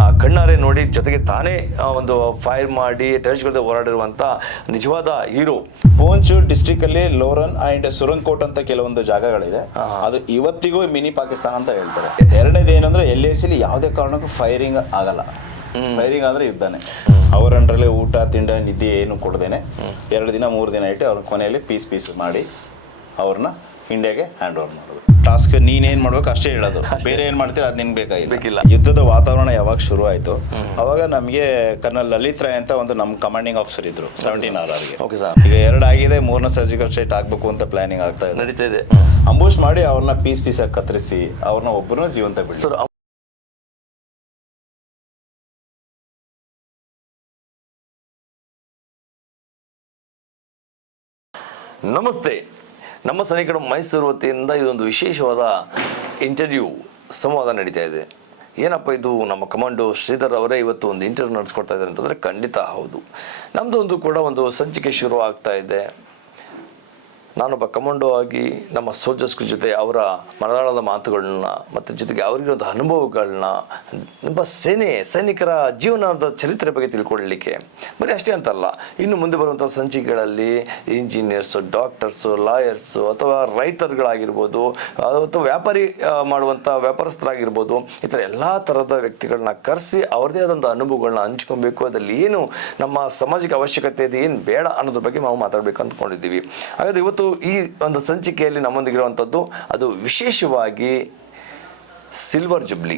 ಆ ಕಣ್ಣಾರೆ ನೋಡಿ ಜೊತೆಗೆ ತಾನೇ ಒಂದು ಫೈರ್ ಮಾಡಿ ಟೆರರಿಸ್ಟ್ಗಳದ್ದು ಹೋರಾಡಿರುವಂಥ ನಿಜವಾದ ಹೀರೋ. ಪೂಂಚ್ ಡಿಸ್ಟ್ರಿಕ್ಟ್ ಅಲ್ಲಿ ಲೋರನ್ ಅಂಡ್ ಸುರಂಗ್ಕೋಟ್ ಅಂತ ಕೆಲವೊಂದು ಜಾಗಗಳಿದೆ. ಅದು ಇವತ್ತಿಗೂ ಮಿನಿ ಪಾಕಿಸ್ತಾನ ಅಂತ ಹೇಳ್ತಾರೆ. ಎರಡನೇದು ಏನಂದ್ರೆ LAC ಯಾವುದೇ ಕಾರಣಕ್ಕೂ ಫೈರಿಂಗ್ ಆಗಲ್ಲ. ಫೈರಿಂಗ್ ಆದ್ರೆ ಯುದ್ಧನೇ. ಅವರ ಅಂಡ್ರಲ್ಲಿ ಊಟ ತಿಂಡಿ ನಿದ್ದೆ ಏನು ಕೊಡದೇನೆ 2 ದಿನ 3 ದಿನ ಇಟ್ಟು ಅವ್ರ ಕೊನೆಯಲ್ಲಿ ಪೀಸ್ ಮಾಡಿ ಅವ್ರನ್ನ ಇಂಡಿಯಾಗೆ ಹ್ಯಾಂಡ್ ಓವರ್ ಮಾಡೋದು. ಟಾಸ್ಕ್ ನೀನೇನ್ ಮಾಡ್ಬೇಕು ಅಷ್ಟೇ ಹೇಳೋದು, ಬೇರೆ ಏನ್ ಮಾಡ್ತೀರ ಅದು ನಿನ್ಗೆ ಬೇಕಾಗಿಲ್ಲ. ಯುದ್ಧದ ವಾತಾವರಣ ಯಾವಾಗ ಶುರು ಆಯ್ತು ಅವಾಗ ನಮಗೆ ಕರ್ನಲ್ ಲಲಿತ್ ರಾಯ್ ಅಂತ ಒಂದು ನಮ್ಮ ಕಮಾಂಡಿಂಗ್ ಆಫೀಸರ್ ಇದ್ರು 17RRಗೆ. ಈಗ 2 ಆಗಿದೆ, 3ನೇ ಸರ್ಜಿಕಲ್ ಸ್ಟ್ರೈಕ್ ಆಗ್ಬೇಕು ಅಂತ ಪ್ಲಾನಿಂಗ್ ಆಗ್ತಾ ಇದೆ. ಅಂಬುಷ್ ಮಾಡಿ ಅವ್ರನ್ನ ಪೀಸ್ ಆಗಿ ಕತ್ತರಿಸಿ ಅವ್ರನ್ನ ಒಬ್ಬರನ್ನ ಜೀವಂತ ಬಿಡಿ. ನಮಸ್ತೆ. ನಮ್ಮ ಸೈನಿಕರು ಮೈಸೂರು ವತಿಯಿಂದ ಇದೊಂದು ವಿಶೇಷವಾದ ಇಂಟರ್ವ್ಯೂ ಸಂವಾದ ನಡೀತಾ ಇದೆ. ಏನಪ್ಪ ಇದು, ನಮ್ಮ ಕಮಾಂಡೋ ಶ್ರೀಧರ್ ಅವರೇ ಇವತ್ತು ಒಂದು ಇಂಟರ್ವ್ಯೂ ನಡೆಸ್ಕೊಡ್ತಾ ಇದ್ದಾರೆ ಅಂತಂದರೆ ಖಂಡಿತ ಹೌದು. ನಮ್ಮದು ಕೂಡ ಒಂದು ಸಂಚಿಕೆ ಶುರು ಆಗ್ತಾ ಇದೆ. ನಾನೊಬ್ಬ ಕಮಾಂಡೋ ಆಗಿ ನಮ್ಮ ಸೋಲ್ಜರ್ಸ್ ಜೊತೆ ಅವರ ಮನದಾಳದ ಮಾತುಗಳನ್ನ ಮತ್ತು ಜೊತೆಗೆ ಅವರಿಗಿರೋಂಥ ಅನುಭವಗಳನ್ನ, ನಮ್ಮ ಸೈನಿಕರ ಜೀವನದ ಚರಿತ್ರೆ ಬಗ್ಗೆ ತಿಳ್ಕೊಳ್ಳಲಿಕ್ಕೆ ಬರೀ ಅಷ್ಟೇ ಅಂತಲ್ಲ, ಇನ್ನು ಮುಂದೆ ಬರುವಂಥ ಸಂಚಿಕೆಗಳಲ್ಲಿ ಇಂಜಿನಿಯರ್ಸು, ಡಾಕ್ಟರ್ಸು, ಲಾಯರ್ಸು ಅಥವಾ ರೈತರುಗಳಾಗಿರ್ಬೋದು ಅಥವಾ ವ್ಯಾಪಾರಿ ಮಾಡುವಂಥ ವ್ಯಾಪಾರಸ್ಥರಾಗಿರ್ಬೋದು, ಈ ಥರ ಎಲ್ಲ ಥರದ ವ್ಯಕ್ತಿಗಳನ್ನ ಕರೆಸಿ ಅವ್ರದ್ದೇ ಆದಂಥ ಅನುಭವಗಳನ್ನ ಹಂಚ್ಕೊಬೇಕು. ಅದರಲ್ಲಿ ಏನು ನಮ್ಮ ಸಮಾಜಿಕ ಅವಶ್ಯಕತೆ ಇದೆ, ಏನು ಬೇಡ ಅನ್ನೋದ್ರ ಬಗ್ಗೆ ನಾವು ಮಾತಾಡಬೇಕು ಅಂದ್ಕೊಂಡಿದ್ದೀವಿ. ಹಾಗಾದರೆ ಇವತ್ತು ಈ ಒಂದು ಸಂಚಿಕೆಯಲ್ಲಿ ನಮ್ಮೊಂದಿಗಿರುವಂಥದ್ದು ಅದು ವಿಶೇಷವಾಗಿ ಸಿಲ್ವರ್ ಜುಬ್ಲಿ,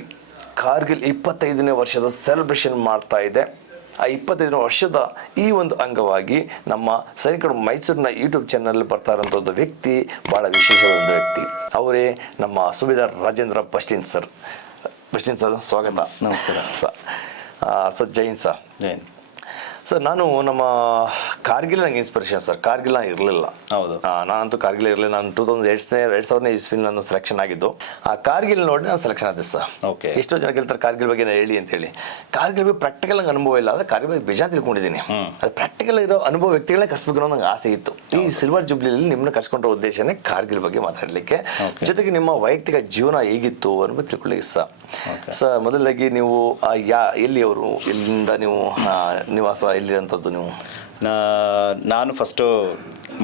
ಕಾರ್ಗಿಲ್ 25ನೇ ವರ್ಷದ ಸೆಲೆಬ್ರೇಷನ್ ಮಾಡ್ತಾ ಇದೆ. ಆ 25ನೇ ವರ್ಷದ ಈ ಒಂದು ಅಂಗವಾಗಿ ನಮ್ಮ ಸೈನಿಕರು ಮೈಸೂರಿನ ಯೂಟ್ಯೂಬ್ ಚಾನಲ್ ಬರ್ತಾ ಇರೋಂಥದ್ದು ವ್ಯಕ್ತಿ ಭಾಳ ವಿಶೇಷವಾದ ಒಂದು ವ್ಯಕ್ತಿ. ಅವರೇ ನಮ್ಮ ಸುಬೇದಾರ್ ರಾಜೇಂದ್ರ ಬಸ್ಟಿನ್ ಸರ್. ಸ್ವಾಗತ. ನಮಸ್ಕಾರ sir. Jain sir. Jain sir, ನಾನು ನಮ್ಮ ಕಾರ್ಗಿಲ್ ನಂಗೆ ಇನ್ಸ್ಪಿರೇಷನ್ ಸರ್. ಕಾರ್ಗಿಲ್ ನಾನು ಇರಲಿಲ್ಲ. ಹೌದು. ನಾನಂತೂ ಕಾರ್ಗಿಲ್ ಇರಲಿಲ್ಲ. ನಾನು 2000ನೇ ಇಸ್ವಿಲಿ ನಾನು ಸೆಲೆಕ್ಷನ್ ಆಗಿದ್ದು. ಆ ಕಾರ್ಗಿಲ್ ನೋಡಿ ನಾನು ಸೆಲೆಕ್ಷನ್ ಆದೆ ಸರ್. ಓಕೆ. ಎಷ್ಟೋ ಜನ ಕೇಳ್ತಾರೆ ಕಾರ್ಗಿಲ್ ಬಗ್ಗೆ ಹೇಳಿ ಅಂತ ಹೇಳಿ. ಕಾರ್ಗಿಲ್ ಬಗ್ಗೆ ಪ್ರಾಕ್ಟಿಕಲ್ ನಂಗೆ ಅನುಭವ ಇಲ್ಲ, ಆದರೆ ಕಾರ್ಗಿಲ್ ಬಗ್ಗೆ ಬೇಜಾನ್ ತಿಳ್ಕೊಂಡಿದ್ದೀನಿ. ಅದು ಪ್ರಾಕ್ಟಿಕಲ್ ಇರೋ ಅನುಭವ ವ್ಯಕ್ತಿಗಳನ್ನ ಕರ್ಸ್ಬೇಕು ಅನ್ನೋ ನಂಗೆ ಆಸೆ ಇತ್ತು. ಈ ಸಿಲ್ವರ್ ಜುಬ್ಲಿಯಲ್ಲಿ ನಿಮ್ಮನ್ನ ಕರ್ಸ್ಕೊಂಡ್ರ ಉದ್ದೇಶನೇ ಕಾರ್ಗಿಲ್ ಬಗ್ಗೆ ಮಾತಾಡಲಿಕ್ಕೆ, ಜೊತೆಗೆ ನಿಮ್ಮ ವೈಯಕ್ತಿಕ ಜೀವನ ಹೇಗಿತ್ತು ಅನ್ನೋದು ತಿಳ್ಕೊಳ್ಳಿಕ್ಕೆ ಸರ್. ಸರ್, ಮೊದಲಾಗಿ ನೀವು ಎಲ್ಲಿಯವರು, ಎಲ್ಲಿಂದ ನೀವು ನಿವಾಸ, ಎಲ್ಲಿರುವಂಥದ್ದು ನೀವು? ನಾನು ಫಸ್ಟು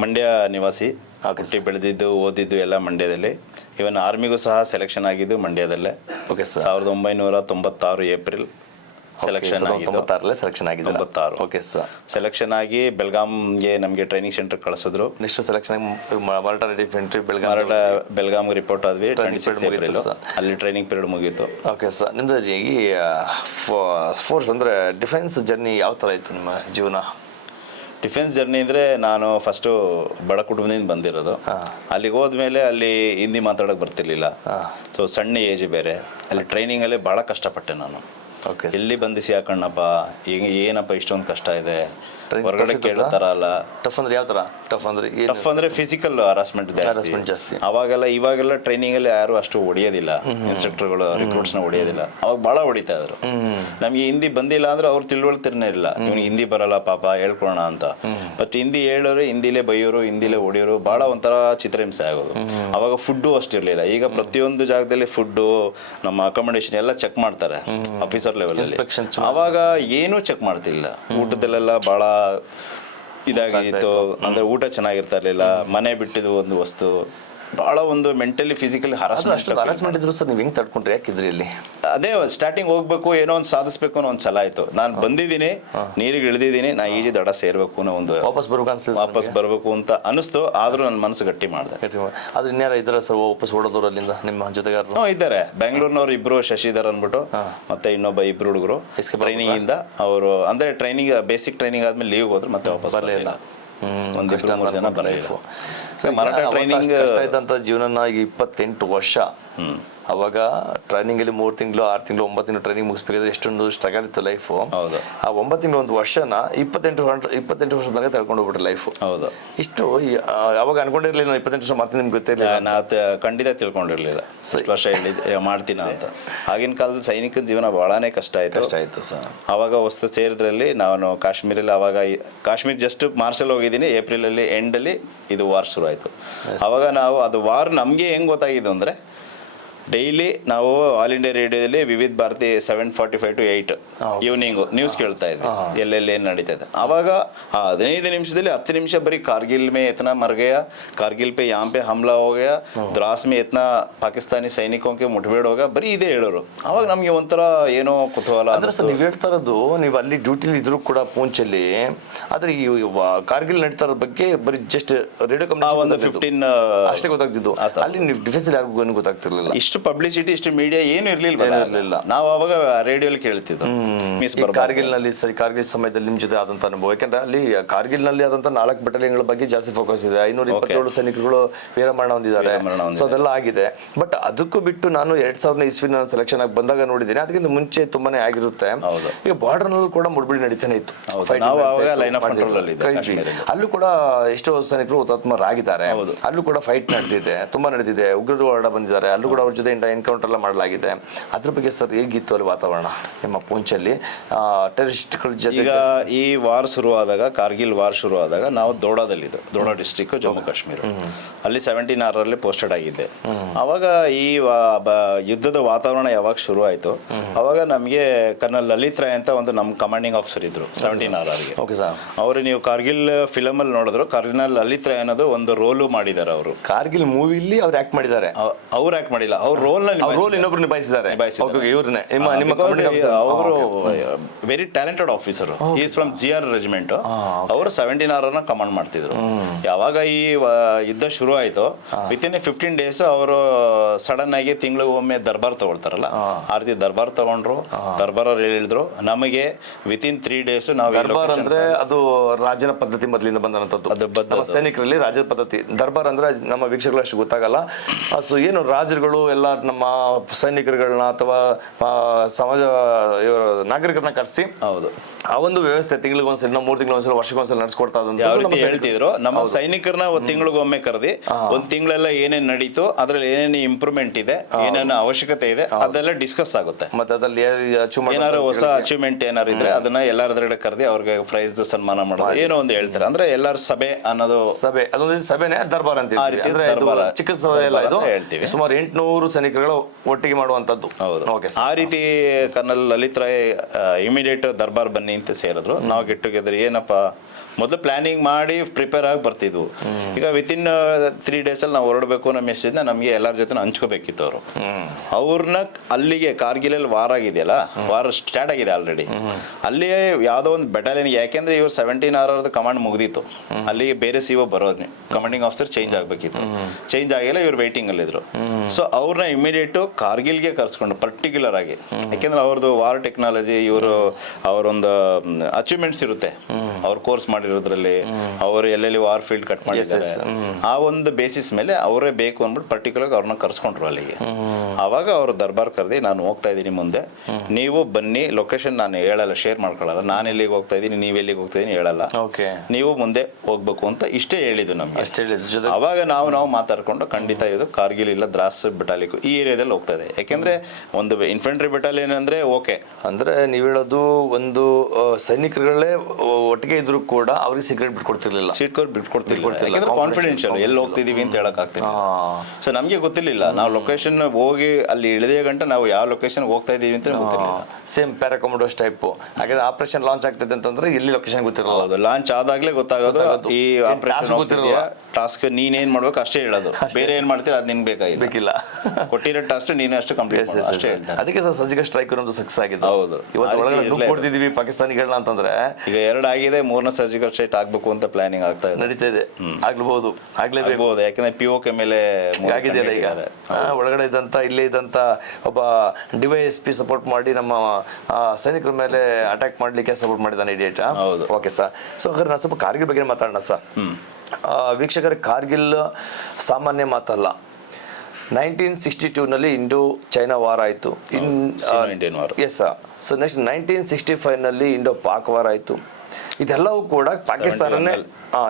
ಮಂಡ್ಯ ನಿವಾಸಿ. ಹುಟ್ಟಿ ಬೆಳೆದಿದ್ದು ಓದಿದ್ದು ಎಲ್ಲ ಮಂಡ್ಯದಲ್ಲಿ. ಇವನ್ ಆರ್ಮಿಗೂ ಸಹ ಸೆಲೆಕ್ಷನ್ ಆಗಿದ್ದು ಮಂಡ್ಯದಲ್ಲೇ. Okay sir. 1996 ಏಪ್ರಿಲ್ ಸೆಲೆಕ್ಷನ್ ಆಗಿದೆ. 96. Okay sir. ಸೆಲೆಕ್ಷನ್ ಆಗಿ ಬೆಲ್ಗಾಮ್ಗೆ ನಮಗೆ ಟ್ರೈನಿಂಗ್ ಸೆಂಟರ್ ಕಳಿಸಿದ್ರು. ನೆಕ್ಸ್ಟ್ ಸೆಲೆಕ್ಷನ್ ಬೆಲ್ಗಾಮ್ಗೆ ರಿಪೋರ್ಟ್ ಆದ್ವಿ 26 ಏಪ್ರಿಲ್. ಅಲ್ಲಿ ಟ್ರೈನಿಂಗ್ ಪೀರಿಯಡ್ ಮುಗೀತು. Okay sir. ನಿಮ್ದು ಈ ಫೋರ್ಸ್ ಅಂದರೆ ಡಿಫೆನ್ಸ್ ಜರ್ನಿ ಯಾವ ಥರ ಇತ್ತು ನಿಮ್ಮ ಜೀವನ? ಡಿಫೆನ್ಸ್ ಜರ್ನಿ ಅಂದರೆ ನಾನು ಫಸ್ಟು ಬಡ ಕುಟುಂಬದಿಂದ ಬಂದಿರೋದು. ಅಲ್ಲಿಗೆ ಹೋದ್ಮೇಲೆ ಅಲ್ಲಿ ಹಿಂದಿ ಮಾತಾಡೋಕೆ ಬರ್ತಿರ್ಲಿಲ್ಲ. ಸೊ ಸಣ್ಣ ಏಜ್ ಬೇರೆ. ಅಲ್ಲಿ ಟ್ರೈನಿಂಗಲ್ಲಿ ಭಾಳ ಕಷ್ಟಪಟ್ಟೆ ನಾನು. ಎಲ್ಲಿ ಬಂದಿಸಿ ಹಾಕಣ್ಣಪ್ಪ, ಏನಪ್ಪ ಇಷ್ಟೊಂದು ಕಷ್ಟ ಇದೆ, ಹೊರಗಡೆ ಕೇಳ್ತಾರಲ್ಲ. ಟಫ್ ಅಂದ್ರೆ ಯಾವ ಥರ ಟಫ್ ಅಂದರೆ? ಟಫ್ ಅಂದರೆ ಫಿಸಿಕಲ್ ಹರಾಸ್ಮೆಂಟ್ ಜಾಸ್ತಿ. ಇವಾಗೆಲ್ಲ ಟ್ರೈನಿಂಗ್ ಅಲ್ಲಿ ಯಾರು ಅಷ್ಟು ಹೊಡೆಯೋದಿಲ್ಲ, ಇನ್ಸ್ಟ್ರಕ್ಟರ್ಗಳು ರಿಕ್ರೂಟ್ಸ್ನ ಹೊಡೆಯೋದಿಲ್ಲ. ಅವಾಗ ಭಾಳ ಹೊಡಿತಾ ಇದ್ರು. ನಮಗೆ ಹಿಂದಿ ಬಂದಿಲ್ಲ ಅಂದ್ರೆ ಅವ್ರು ತಿಳುವಳ್ತಿರ್ನೇ ಇಲ್ಲ, ಇವ್ನಿಗೆ ಹಿಂದಿ ಬರಲ್ಲ ಪಾಪ ಹೇಳ್ಕೊಳೋಣ ಅಂತ. ಬಟ್ ಹಿಂದಿ ಹೇಳೋರು ಹಿಂದಿಲೇ ಬೈಯೋರು, ಹಿಂದಿಲೇ ಹೊಡಿಯೋರು, ಭಾಳ ಒಂಥರ ಚಿತ್ರಹಿಂಸೆ ಆಗೋದು. ಅವಾಗ ಫುಡ್ಡು ಅಷ್ಟಿರಲಿಲ್ಲ. ಈಗ ಪ್ರತಿಯೊಂದು ಜಾಗದಲ್ಲಿ ಫುಡ್ಡು, ನಮ್ಮ ಅಕಾಮಿಡೇಷನ್ ಎಲ್ಲ ಚೆಕ್ ಮಾಡ್ತಾರೆ ಆಫೀಸರ್ ಲೆವೆಲಲ್ಲಿ. ಅವಾಗ ಏನೂ ಚೆಕ್ ಮಾಡ್ತಿಲ್ಲ. ಊಟದಲ್ಲೆಲ್ಲ ಭಾಳ ಇದಾಗಿತ್ತು. ಅಂದ್ರೆ ಊಟ ಚೆನ್ನಾಗಿರ್ತಾ ಇರಲಿಲ್ಲ. ಮನೆ ಬಿಟ್ಟಿದ್ದು ಒಂದು ವಸ್ತು, ಭಾಳ ಒಂದು ಮೆಂಟಲಿ ಫಿಸಿಕಲಿ ಹರಾಸ್ಮೆಂಟ್ ಇದ್ರು ಸರ್. ನೀವು ಹೆಂಗೆ ತಡ್ಕೊಂಡ್ರೆ? ಯಾಕಿದ್ರಿ ಇಲ್ಲಿ? ಅದೇ ಸ್ಟಾರ್ಟಿಂಗ್ ಹೋಗ್ಬೇಕು, ಏನೋ ಒಂದು ಸಾಧಿಸ್ಬೇಕು ಅನ್ನೋ ಒಂದು ಛಲ ಆಯ್ತು. ನಾನು ಬಂದಿದ್ದೀನಿ, ನೀರಿಗೆ ಇಳಿದಿದ್ದೀನಿ, ನಾ ಈಜಿ ದಡ ಸೇರ್ಬೇಕು ಅನ್ನೋ ಒಂದು ವಾಪಸ್ ಬರಬೇಕು ಅಂತ ಅನಿಸ್ತು. ಆದ್ರೂ ನನ್ನ ಮನಸ್ಸು ಗಟ್ಟಿ ಮಾಡಿದೆ. ಅದು ಇನ್ಯಾರ ಇದ್ದಾರೆ ಸರ್ ವಾಪಸ್ ಓಡೋದವ್ರು ಅಲ್ಲಿಂದ ನಿಮ್ಮ ಜೊತೆಗಾರರು? ಇದ್ದಾರೆ. ಬೆಂಗಳೂರಿನವ್ರು ಇಬ್ರು, ಶಶಿಧರ್ ಅಂದ್ಬಿಟ್ಟು, ಮತ್ತೆ ಇನ್ನೊಬ್ಬ ಇಬ್ರು ಹುಡುಗರು ಟ್ರೈನಿಂಗ್ ಇಂದ. ಅವರು ಅಂದ್ರೆ ಟ್ರೈನಿಂಗ್ ಬೇಸಿಕ್ ಟ್ರೈನಿಂಗ್ ಆದ್ಮೇಲೆ ಲೀವ್ ಹೋದ್ರು, ಮತ್ತೆ ವಾಪಸ್ ಬರಲಿಲ್ಲ. ಒಂದಿಬ್ರು 3 ಜನ ಬರಲಿಲ್ಲ. ಮರಾಠ ಟ್ರೈನಿಂಗ್ ಇದ್ದಂಥ ಜೀವನ ಈಗ 28 ವರ್ಷ. ಅವಾಗ ಟ್ರೈನಿಂಗಲ್ಲಿ 3 ತಿಂಗಳು 6 ತಿಂಗಳು 9 ತಿಂಗಳು ಟ್ರೈನಿಂಗ್ ಮುಗಿಸ್ಬೇಕಾದ್ರೆ ಎಷ್ಟೊಂದು ಸ್ಟ್ರಗಲ್ ಇತ್ತು ಲೈಫು. ಆ 9 ತಿಂಗಳು 1 ವರ್ಷನ 28 ವರ್ಷದಾಗ ತಳ್ಕೊಂಡು ಹೋಗ್ಬಿಟ್ರೆ ಲೈಫು. ಹೌದು. ಇಷ್ಟು ಅವಾಗ ಅನ್ಕೊಂಡಿರ್ಲಿಲ್ಲ 28 ವರ್ಷ ಮಾಡ್ತೀನಿ, ನಿಮ್ಗೆ ಗೊತ್ತಿರಲಿಲ್ಲ? ನಾವು ಖಂಡಿತ ತಿಳ್ಕೊಂಡಿರ್ಲಿಲ್ಲ ಇಷ್ಟು ವರ್ಷ ಮಾಡ್ತೀನ ಅಂತ. ಆಗಿನ ಕಾಲದಲ್ಲಿ ಸೈನಿಕನ ಜೀವನ ಬಹಳನೇ ಕಷ್ಟ ಆಯ್ತು ಸರ್. ಅವಾಗ ಹೊಸ ಸೇರಿದ್ರಲ್ಲಿ ನಾನು ಕಾಶ್ಮೀರಲ್ಲಿ, ಅವಾಗ ಕಾಶ್ಮೀರ್ ಜಸ್ಟ್ ಮಾರ್ಚಲ್ಲಿ ಹೋಗಿದ್ದೀನಿ. ಏಪ್ರಿಲಲ್ಲಿ ಎಂಡಲ್ಲಿ ಇದು ವಾರ್ ಶುರು ಆಯಿತು. ಅವಾಗ ನಾವು ಅದು ವಾರ್ ನಮಗೆ ಹೆಂಗೆ ಗೊತ್ತಾಗಿದ್ದು ಅಂದರೆ, ಡೈಲಿ ನಾವು ಆಲ್ ಇಂಡಿಯಾ ರೇಡಿಯೋದಲ್ಲಿ ವಿವಿಧ ಭಾರತಿ 7:45 to 8 ಈವ್ನಿಂಗ್ ನ್ಯೂಸ್ ಕೇಳ್ತಾ ಇದ್ವಿ, ಎಲ್ಲೆಲ್ಲಿ ಏನು ನಡೀತಾ ಇದೆ. ಆವಾಗ 15 ನಿಮಿಷದಲ್ಲಿ 10 ನಿಮಿಷ ಬರೀ ಕಾರ್ಗಿಲ್ ಮೇ ಇतना मर गया, कारगिल पे यहाँ पे हमला हो गया, द्रास में इतना पाकिस्तानी सैनिकों के मुठभेड़ हो गया, ಬರೀ ಇದೇ ಹೇಳೋರು. ಅವಾಗ ನಮ್ಗೆ ಒಂಥರ ಏನೋ ಕುತೂಹಲ. ಅಂದ್ರೆ ಸರ್ ನೀವು ಹೇಳ್ತಾ ಇರೋದು, ನೀವು ಅಲ್ಲಿ ಡ್ಯೂಟಿಲಿ ಇದ್ರು ಕೂಡ ಪೂಂಚಲ್ಲಿ, ಆದ್ರೆ ಈ ಕಾರ್ಗಿಲ್ ನಡೀತಾ ಇರೋ ಬಗ್ಗೆ ಬರೀ ಜಸ್ಟ್ ರೇಡಿಯೋ ಒಂದು 15 ಅಷ್ಟೇ ಗೊತ್ತಾಗ್ತಿದ್ದು. ಅಲ್ಲಿ ನೀವು ಡಿಫೆನ್ಸ್ ಯಾರಿಗೂ ಏನು ಗೊತ್ತಾಗ್ತಿರ್ಲಿಲ್ಲ, ಇಷ್ಟು ಪಬ್ಲಿಸಿಟಿ ಇಷ್ಟು ಮೀಡಿಯಾ ಏನು ಇರ್ಲಿಲ್ಲ. ನಾವು ಅವಾಗ ರೇಡಿಯೋಲಿ ಕೇಳ್ತಿದ್ದು. ಕಾರ್ಗಿಲ್ ನಲ್ಲಿ ಸರಿ, ಕಾರ್ಗಿಲ್ ಸಮಯದಲ್ಲಿ ನಿಮ್ ಜೊತೆ ಆದಂತ ಅನುಭವ, ಯಾಕಂದ್ರೆ ಅಲ್ಲಿ ಕಾರ್ಗಿಲ್ ನಲ್ಲಿ ಆದಂತ 4 ಬೆಟಾಲಿಯನ್ಗಳ ಬಗ್ಗೆ ಜಾಸ್ತಿ ಫೋಕಸ್ ಇದೆ. 527 ಸೈನಿಕರುಗಳು ವೀರಮರಣ ಹೊಂದಿದ್ದಾರೆ, ಸೊ ಅದೆಲ್ಲ ಆಗಿದೆ. ಬಟ್ ಅದಕ್ಕೂ ಬಿಟ್ಟು ನಾನು 2000 ಇಸ್ವಿ ನಾನು ಸೆಲೆಕ್ಷನ್ ಆಗಿ ಬಂದಾಗ ನೋಡಿದ್ದೀನಿ, ಅದಕ್ಕಿಂತ ಮುಂಚೆ ತುಂಬಾನೇ ಆಗಿರುತ್ತೆ. ಈಗ ಬಾರ್ಡರ್ ನಲ್ಲಿ ಕೂಡ ಮುಡ್ಬಿಡಿ ನಡೀತಾನೆ ಇತ್ತು, ಅಲ್ಲೂ ಕೂಡ ಎಷ್ಟೋ ಸೈನಿಕರು ಹುತಾತ್ಮರಾಗಿದ್ದಾರೆ. ಅಲ್ಲೂ ಕೂಡ ಫೈಟ್ ನಡೆದಿದೆ, ತುಂಬಾ ನಡೆದಿದೆ. ಉಗ್ರರು ಹೊರಡ ಬಂದಿದ್ದಾರೆ, ಅಲ್ಲೂ ಕೂಡ ಅವ್ರ ಜೊತೆ ಎನ್ಕೌಂಟರ್ ಎಲ್ಲ ಮಾಡಲಾಗಿದೆ. ಅದ್ರ ಬಗ್ಗೆ ಸರ್ ಹೇಗಿತ್ತು ಅಲ್ಲಿ ವಾತಾವರಣ ನಿಮ್ಮ ಪೂಂಚಲ್ಲಿ ಟೆರರಿಸ್ಟ್ಗಳ ಜೊತೆ? ಈಗ ಈ ವಾರ್ ಶುರುವಾದಾಗ, ಕಾರ್ಗಿಲ್ ವಾರ್ ಶುರುವಾದಾಗ ನಾವು ದೋಡಾದಲ್ಲಿದ್ದು, ದೋಡಾ ಡಿಸ್ಟ್ರಿಕ್ಟ್ ಜಮ್ಮು ಕಾಶ್ಮೀರ, ಅಲ್ಲಿ 17 ಪೋಸ್ಟೆಡ್ ಆಗಿದ್ದೆ. ಅವಾಗ ಈ ಯುದ್ಧದ ವಾತಾವರಣ ಯಾವಾಗ ಶುರು ಆಯ್ತು, ಅವಾಗ ನಮಗೆ ಕರ್ನಲ್ ಲಲಿತ್ ರಾಯ್ ಅಂತ ಒಂದು ನಮ್ಮ ಕಮಾಂಡಿಂಗ್ ಆಫೀಸರ್ ಇದ್ರು 17 ಅವರು. ನೀವು ಕಾರ್ಗಿಲ್ ಫಿಲಮ್ ಅಲ್ಲಿ ನೋಡಿದ್ರು, ಕರ್ನಲ್ ಲಲಿತ್ ರಾಯ್ ಅನ್ನೋದು ಒಂದು ರೋಲು ಮಾಡಿದ್ದಾರೆ. ಅವರು ಕಾರ್ಗಿಲ್ ಮೂವಿಲಿ ಅವ್ರು ಆಕ್ಟ್ ಮಾಡಿದ್ದಾರೆ. ಅವ್ರು ಆಕ್ಟ್ ಮಾಡಿಲ್ಲ, ಅವ್ರ ರೋಲ್ ಇನ್ನೊಬ್ರು ನಿಭಾಯಿಸಿದ್ದಾರೆ. ಅವರು very talented officer, is from GR regiment. ಅವರು 17 ಕಮಾಂಡ್ ಮಾಡ್ತಿದ್ರು. ಯಾವಾಗ ಈ ಯುದ್ಧ ಶುರು ಆಯ್ತು, ವಿತಿನ್ 15 days ಅವರು ಸಡನ್ ಆಗಿ ತಿಂಗಳಿಗೊಮ್ಮೆ ದರ್ಬಾರ್ ತಗೊಳ್ತಾರಲ್ಲ, ಆ ರೀತಿ ದರ್ಬಾರ್ ತಗೊಂಡ್ರು. ದರ್ಬಾರ್ ಅವ್ರು ಹೇಳಿದ್ರು ನಮಗೆ ವಿತಿನ್ 3 days ನಾವು. ದರ್ಬಾರ್ ಅಂದ್ರೆ ಅದು ರಾಜನ ಪದ್ಧತಿ ಮೊದಲಿಂದ ಬಂದಂತದ್ದು, ಸೈನಿಕರಲ್ಲಿ ರಾಜನ ಪದ್ಧತಿ. ದರ್ಬಾರ್ ಅಂದ್ರೆ ನಮ್ಮ ವೀಕ್ಷಕರು ಅಷ್ಟು ಗೊತ್ತಾಗಲ್ಲ. ಸೊ ಏನು ರಾಜರುಗಳು ಎಲ್ಲ ನಮ್ಮ ಸೈನಿಕರುಗಳನ್ನ ಅಥವಾ ಸಮಾಜ ನಾಗರಿಕರನ್ನ ಕರೆಸಿ, ಹೌದು, ಆ ಒಂದು ವ್ಯವಸ್ಥೆ ತಿಂಗಳಿಗೊಂದ್ಸಲ, 3 ತಿಂಗಳಿಗೊಂದ್ಸಲ, ವರ್ಷಕ್ಕೊಂದ್ಸಲ ನಡೆಸ್ಕೊಡ್ತಾ ಹೇಳ್ತಿದ್ರು. ನಮ್ಮ ಸೈನಿಕರನ್ನ ಒಂದ್ ತಿಂಗಳಿಗೊಮ್ಮೆ ಕರೆದಿ ಒಂದ್ ತಿಂಗಳೆಲ್ಲ ಏನೇನ್ ನಡೀತು, ಅದ್ರಲ್ಲಿ ಏನೇನು ಇಂಪ್ರೂವ್ಮೆಂಟ್ ಇದೆ, ಏನೇನು ಅವಶ್ಯಕತೆ ಇದೆ, ಅದೆಲ್ಲ ಡಿಸ್ಕಸ್ ಆಗುತ್ತೆ. ಮತ್ತೆ ಅದ್ರಲ್ಲಿ ಏನಾದ್ರು ಹೊಸ ಅಚೀವ್ಮೆಂಟ್ ಏನಾರು ಇದ್ರೆ ಅದನ್ನ ಎಲ್ಲಾರ ಕರೆದಿ ಅವ್ರಿಗೆ ಪ್ರೈಸ್ ಸನ್ಮಾನ ಮಾಡೋದು, ಏನೋ ಒಂದು ಹೇಳ್ತಾರೆ. ಅಂದ್ರೆ ಎಲ್ಲಾರ ಸಭೆ ಅನ್ನೋದು, ಸಭೆ ಅದೊಂದು ಸಭೆನೆ ದರ್ಬಾರ್ ಅಂತ ಚಿಕ್ಕ ಸಭೆ ಎಲ್ಲ ಇದು ಹೇಳ್ತೀವಿ. ಸುಮಾರು 800 ಸೈನಿಕರುಗಳು ಒಟ್ಟಿಗೆ ಮಾಡುವಂತದ್ದು. ಆ ರೀತಿ ಕರ್ನಲ್ ಲಲಿತ್ ರಾಯ್ ಇಮಿಡಿಯೇಟ್ ದರ್ಬಾರ್ ಬನ್ನಿ ಅಂತ ಸೇರಿದ್ರು. ನಾವು ಗೆಟ್ ಟುಗೆದರ್ ಏನಪ್ಪಾ ಮೊದಲು ಪ್ಲಾನಿಂಗ್ ಮಾಡಿ ಪ್ರಿಪೇರ್ ಆಗಿ ಬರ್ತಿದ್ವು. ಈಗ ವಿತಿನ್ 3 days ನಾವು ಹೊರಡಬೇಕು ಅನ್ನೋ ಮೆಸೇಜ್ನ ನಮಗೆ ಎಲ್ಲರ ಜೊತೆ ಹಂಚ್ಕೋಬೇಕಿತ್ತು. ಅವರು ಅವ್ರನ್ನ ಅಲ್ಲಿಗೆ ಕಾರ್ಗಿಲಲ್ಲಿ ವಾರ್ ಆಗಿದೆಯಲ್ಲ, ವಾರ್ ಸ್ಟಾರ್ಟ್ ಆಗಿದೆ ಆಲ್ರೆಡಿ, ಅಲ್ಲಿಯೇ ಯಾವುದೋ ಒಂದು ಬೆಟಾಲಿಯನ್, ಯಾಕೆಂದ್ರೆ ಇವ್ರು 17 ಕಮಾಂಡ್ ಮುಗಿದಿತ್ತು, ಅಲ್ಲಿ ಬೇರೆ CO ಬರೋದು, ಕಮಾಂಡಿಂಗ್ ಆಫೀಸರ್ ಚೇಂಜ್ ಆಗಬೇಕಿತ್ತು. ಚೇಂಜ್ ಆಗಿಲ್ಲ, ಇವ್ರು ವೇಟಿಂಗ್ ಅಲ್ಲಿ ಇದ್ರು. ಸೊ ಅವ್ರನ್ನ ಇಮಿಡಿಯೇಟ್ ಕಾರ್ಗಿಲ್ಗೆ ಕರ್ಸ್ಕೊಂಡು ಪರ್ಟಿಕ್ಯುಲರ್ ಆಗಿ, ಯಾಕೆಂದ್ರೆ ಅವ್ರದ್ದು ವಾರ್ ಟೆಕ್ನಾಲಜಿ, ಇವರು ಅವರೊಂದು ಅಚೀವ್ಮೆಂಟ್ಸ್ ಇರುತ್ತೆ, ಅವ್ರ ಕೋರ್ಸ್ ಮಾಡಿರೋದ್ರಲ್ಲಿ, ಅವರು ಎಲ್ಲೆಲ್ಲಿ ವಾರ್ ಫೀಲ್ಡ್ ಕಟ್ ಮಾಡಿದ್ದಾರೆ, ಆ ಒಂದು ಬೇಸಿಸ್ ಮೇಲೆ ಅವರೇ ಬೇಕು ಅಂದ್ಬಿಟ್ಟು ಪರ್ಟಿಕ್ಯುಲರ್ ಅವ್ರನ್ನ ಕರ್ಸ್ಕೊಂಡ್ರು ಅಲ್ಲಿಗೆ. ಆವಾಗ ಅವರು ದರ್ಬಾರ್ ಕರೆದಿ, ನಾನು ಹೋಗ್ತಾ ಇದ್ದೀನಿ ಮುಂದೆ, ನೀವು ಬನ್ನಿ, ಲೊಕೇಶನ್ ನಾನು ಹೇಳಲ್ಲ, ಶೇರ್ ಮಾಡ್ಕೊಳ್ಳಲ್ಲ, ನಾನು ಎಲ್ಲಿಗೆ ಹೋಗ್ತಾ ಇದ್ದೀನಿ, ನೀವು ಎಲ್ಲಿಗೆ ಹೋಗ್ತಾ ಇದೀನಿ ಹೇಳಲ್ಲ, ನೀವು ಮುಂದೆ ಹೋಗ್ಬೇಕು ಅಂತ ಇಷ್ಟೇ ಹೇಳಿದ್ದು ನಮ್ಗೆ. ಅವಾಗ ನಾವು ಮಾತಾಡ್ಕೊಂಡು, ಖಂಡಿತ ಇದು ಕಾರ್ಗಿಲ್ ಇಲ್ಲ, ದ್ರಾಸ್ ಬೆಟಾಲಿಯನ್ ಈ ಏರಿಯಾದಲ್ಲಿ ಹೋಗ್ತಾ ಇದೆ. ಯಾಕೆಂದ್ರೆ ಒಂದು ಇನ್ಫೆಂಟ್ರಿ ಬೆಟಾಲಿಯನ್ ಅಂದ್ರೆ ಓಕೆ, ಅಂದ್ರೆ ನೀವು ಹೇಳೋದು ಒಂದು ಸೈನಿಕರುಗಳೇ ಒಟ್ಟಿಗೆ ಇದ್ರು ಕೂಡ ಅವ್ರಿಗೆ ಸೀಕ್ರೆಟ್ ಬಿಟ್ಕೊಡ್ತಿರ್ಲಿಲ್ಲ, ಯಾಕಂದ್ರೆ ಕಾನ್ಫಿಡೆನ್ಷಿಯಲ್, ಎಲ್ಲಿ ಹೋಗ್ತಿದೀವಿ ಅಂತ ಹೇಳಕ್ ಆಗ್ತಿಲ್ಲ. ಸೊ ನಮ್ಗೆ ಗೊತ್ತಿರ್ಲಿಲ್ಲ, ನಾವು ಲೊಕೇಶನ್ ಹೋಗಿ ಅಲ್ಲಿ ಇಳಿದೇ ಗಂಟೆ ನಾವು ಯಾವ ಲೊಕೇಶನ್ ಹೋಗ್ತಾ ಇದೀವಿ ಅಂತ ಗೊತ್ತಿರಲಿಲ್ಲ. Same para commandos type. ಹಾಗಾದ್ರೆ ಆಪರೇಷನ್ ಲಾಂಚ್ ಆಗ್ತದೆ ಅಂತಂದ್ರೆ ಎಲ್ಲಿ ಲೊಕೇಶನ್ ಗೊತ್ತಿರಲ್ಲ, ಲಾಂಚ್ ಆದಾಗ್ಲೇ ಗೊತ್ತಾಗೋದು ಈ ಆಪರೇಷನ್ ಗೊತ್ತಿರಲ್ಲ. ಟಾಸ್ಕ್ ನೀನ್ ಏನ್ ಮಾಡ್ಬೇಕು ಅಷ್ಟೇ ಹೇಳೋದು, ಬೇರೆ ಏನ್ ಮಾಡ್ತೀರಾ ಅದ್ ನಿನ್ ಬೇಕಿಲ್ಲ, ಕೊಟ್ಟಿರೋ ಟಾಸ್ಕ್ ನೀನೇ ಅಷ್ಟು ಕಂಪ್ಲೀಟ್ ಅಷ್ಟೇ ಹೇಳ್ತಾರೆ. ಅದಕ್ಕೆ ಸರ್ ಸರ್ಜಿಕಲ್ ಸ್ಟ್ರೈಕ್ ನಮ್ದು ಸಕ್ಸಸ್ ಆಗಿದೆ. ಹೌದು, ಇವತ್ತು ಕೊಡ್ತಿದೀವಿ ಪಾಕಿಸ್ತಾನಿಗಳನ್ನ ಅಂತಂದ್ರೆ. ಈಗ 2 ಆಗಿದೆ, 3ನೇ ಸರ್ಜಿಕಲ್ ಸ್ಟ್ರೈಕ್ ಆಗ್ಬೇಕು ಅಂತ ಪ್ಲಾನಿಂಗ್ ಆಗ್ತಾ ಇದೆ, ನಡೀತಾ ಇದೆ. ಆಗ್ಲೇಬೇಕು, ಯಾಕಂದ್ರೆ POK ಮೇಲೆ ಆಗಿದೆಯಲ್ಲ. ಈಗ ಒಳಗಡೆ ಇದ್ದಂತ, ಇಲ್ಲೇ ಇದ್ದಂತ ಒಬ್ಬ DYSP ಸಪೋರ್ಟ್ ಮಾಡಿ ನಮ್ಮ ಸೈನಿಕರ ಮೇಲೆ ಅಟ್ಯಾಕ್ ಮಾಡ್ಲಿಕ್ಕೆ ಸಪೋರ್ಟ್ ಮಾಡಿದ್ದಾನೆ, ಇಡಿಯೇಟ್. Okay sir. ಸೊ ಹಾಗಾದ್ರೆ ನಾನು ಸ್ವಲ್ಪ ಕಾರ್ಗಿಲ್ ಬಗ್ಗೆ ಮಾತಾಡೋಣ ಸರ್. ವೀಕ್ಷಕರ, ಕಾರ್ಗಿಲ್ ಸಾಮಾನ್ಯ ಮಾತಲ್ಲ. 1962 ಇಂಡೋ ಚೈನಾ ವಾರ್ ಆಯಿತು. Yes sir. So next 1965 Indo Pak war ಆಯಿತು. ಇದೆಲ್ಲವೂ ಕೂಡ ಪಾಕಿಸ್ತಾನನೇ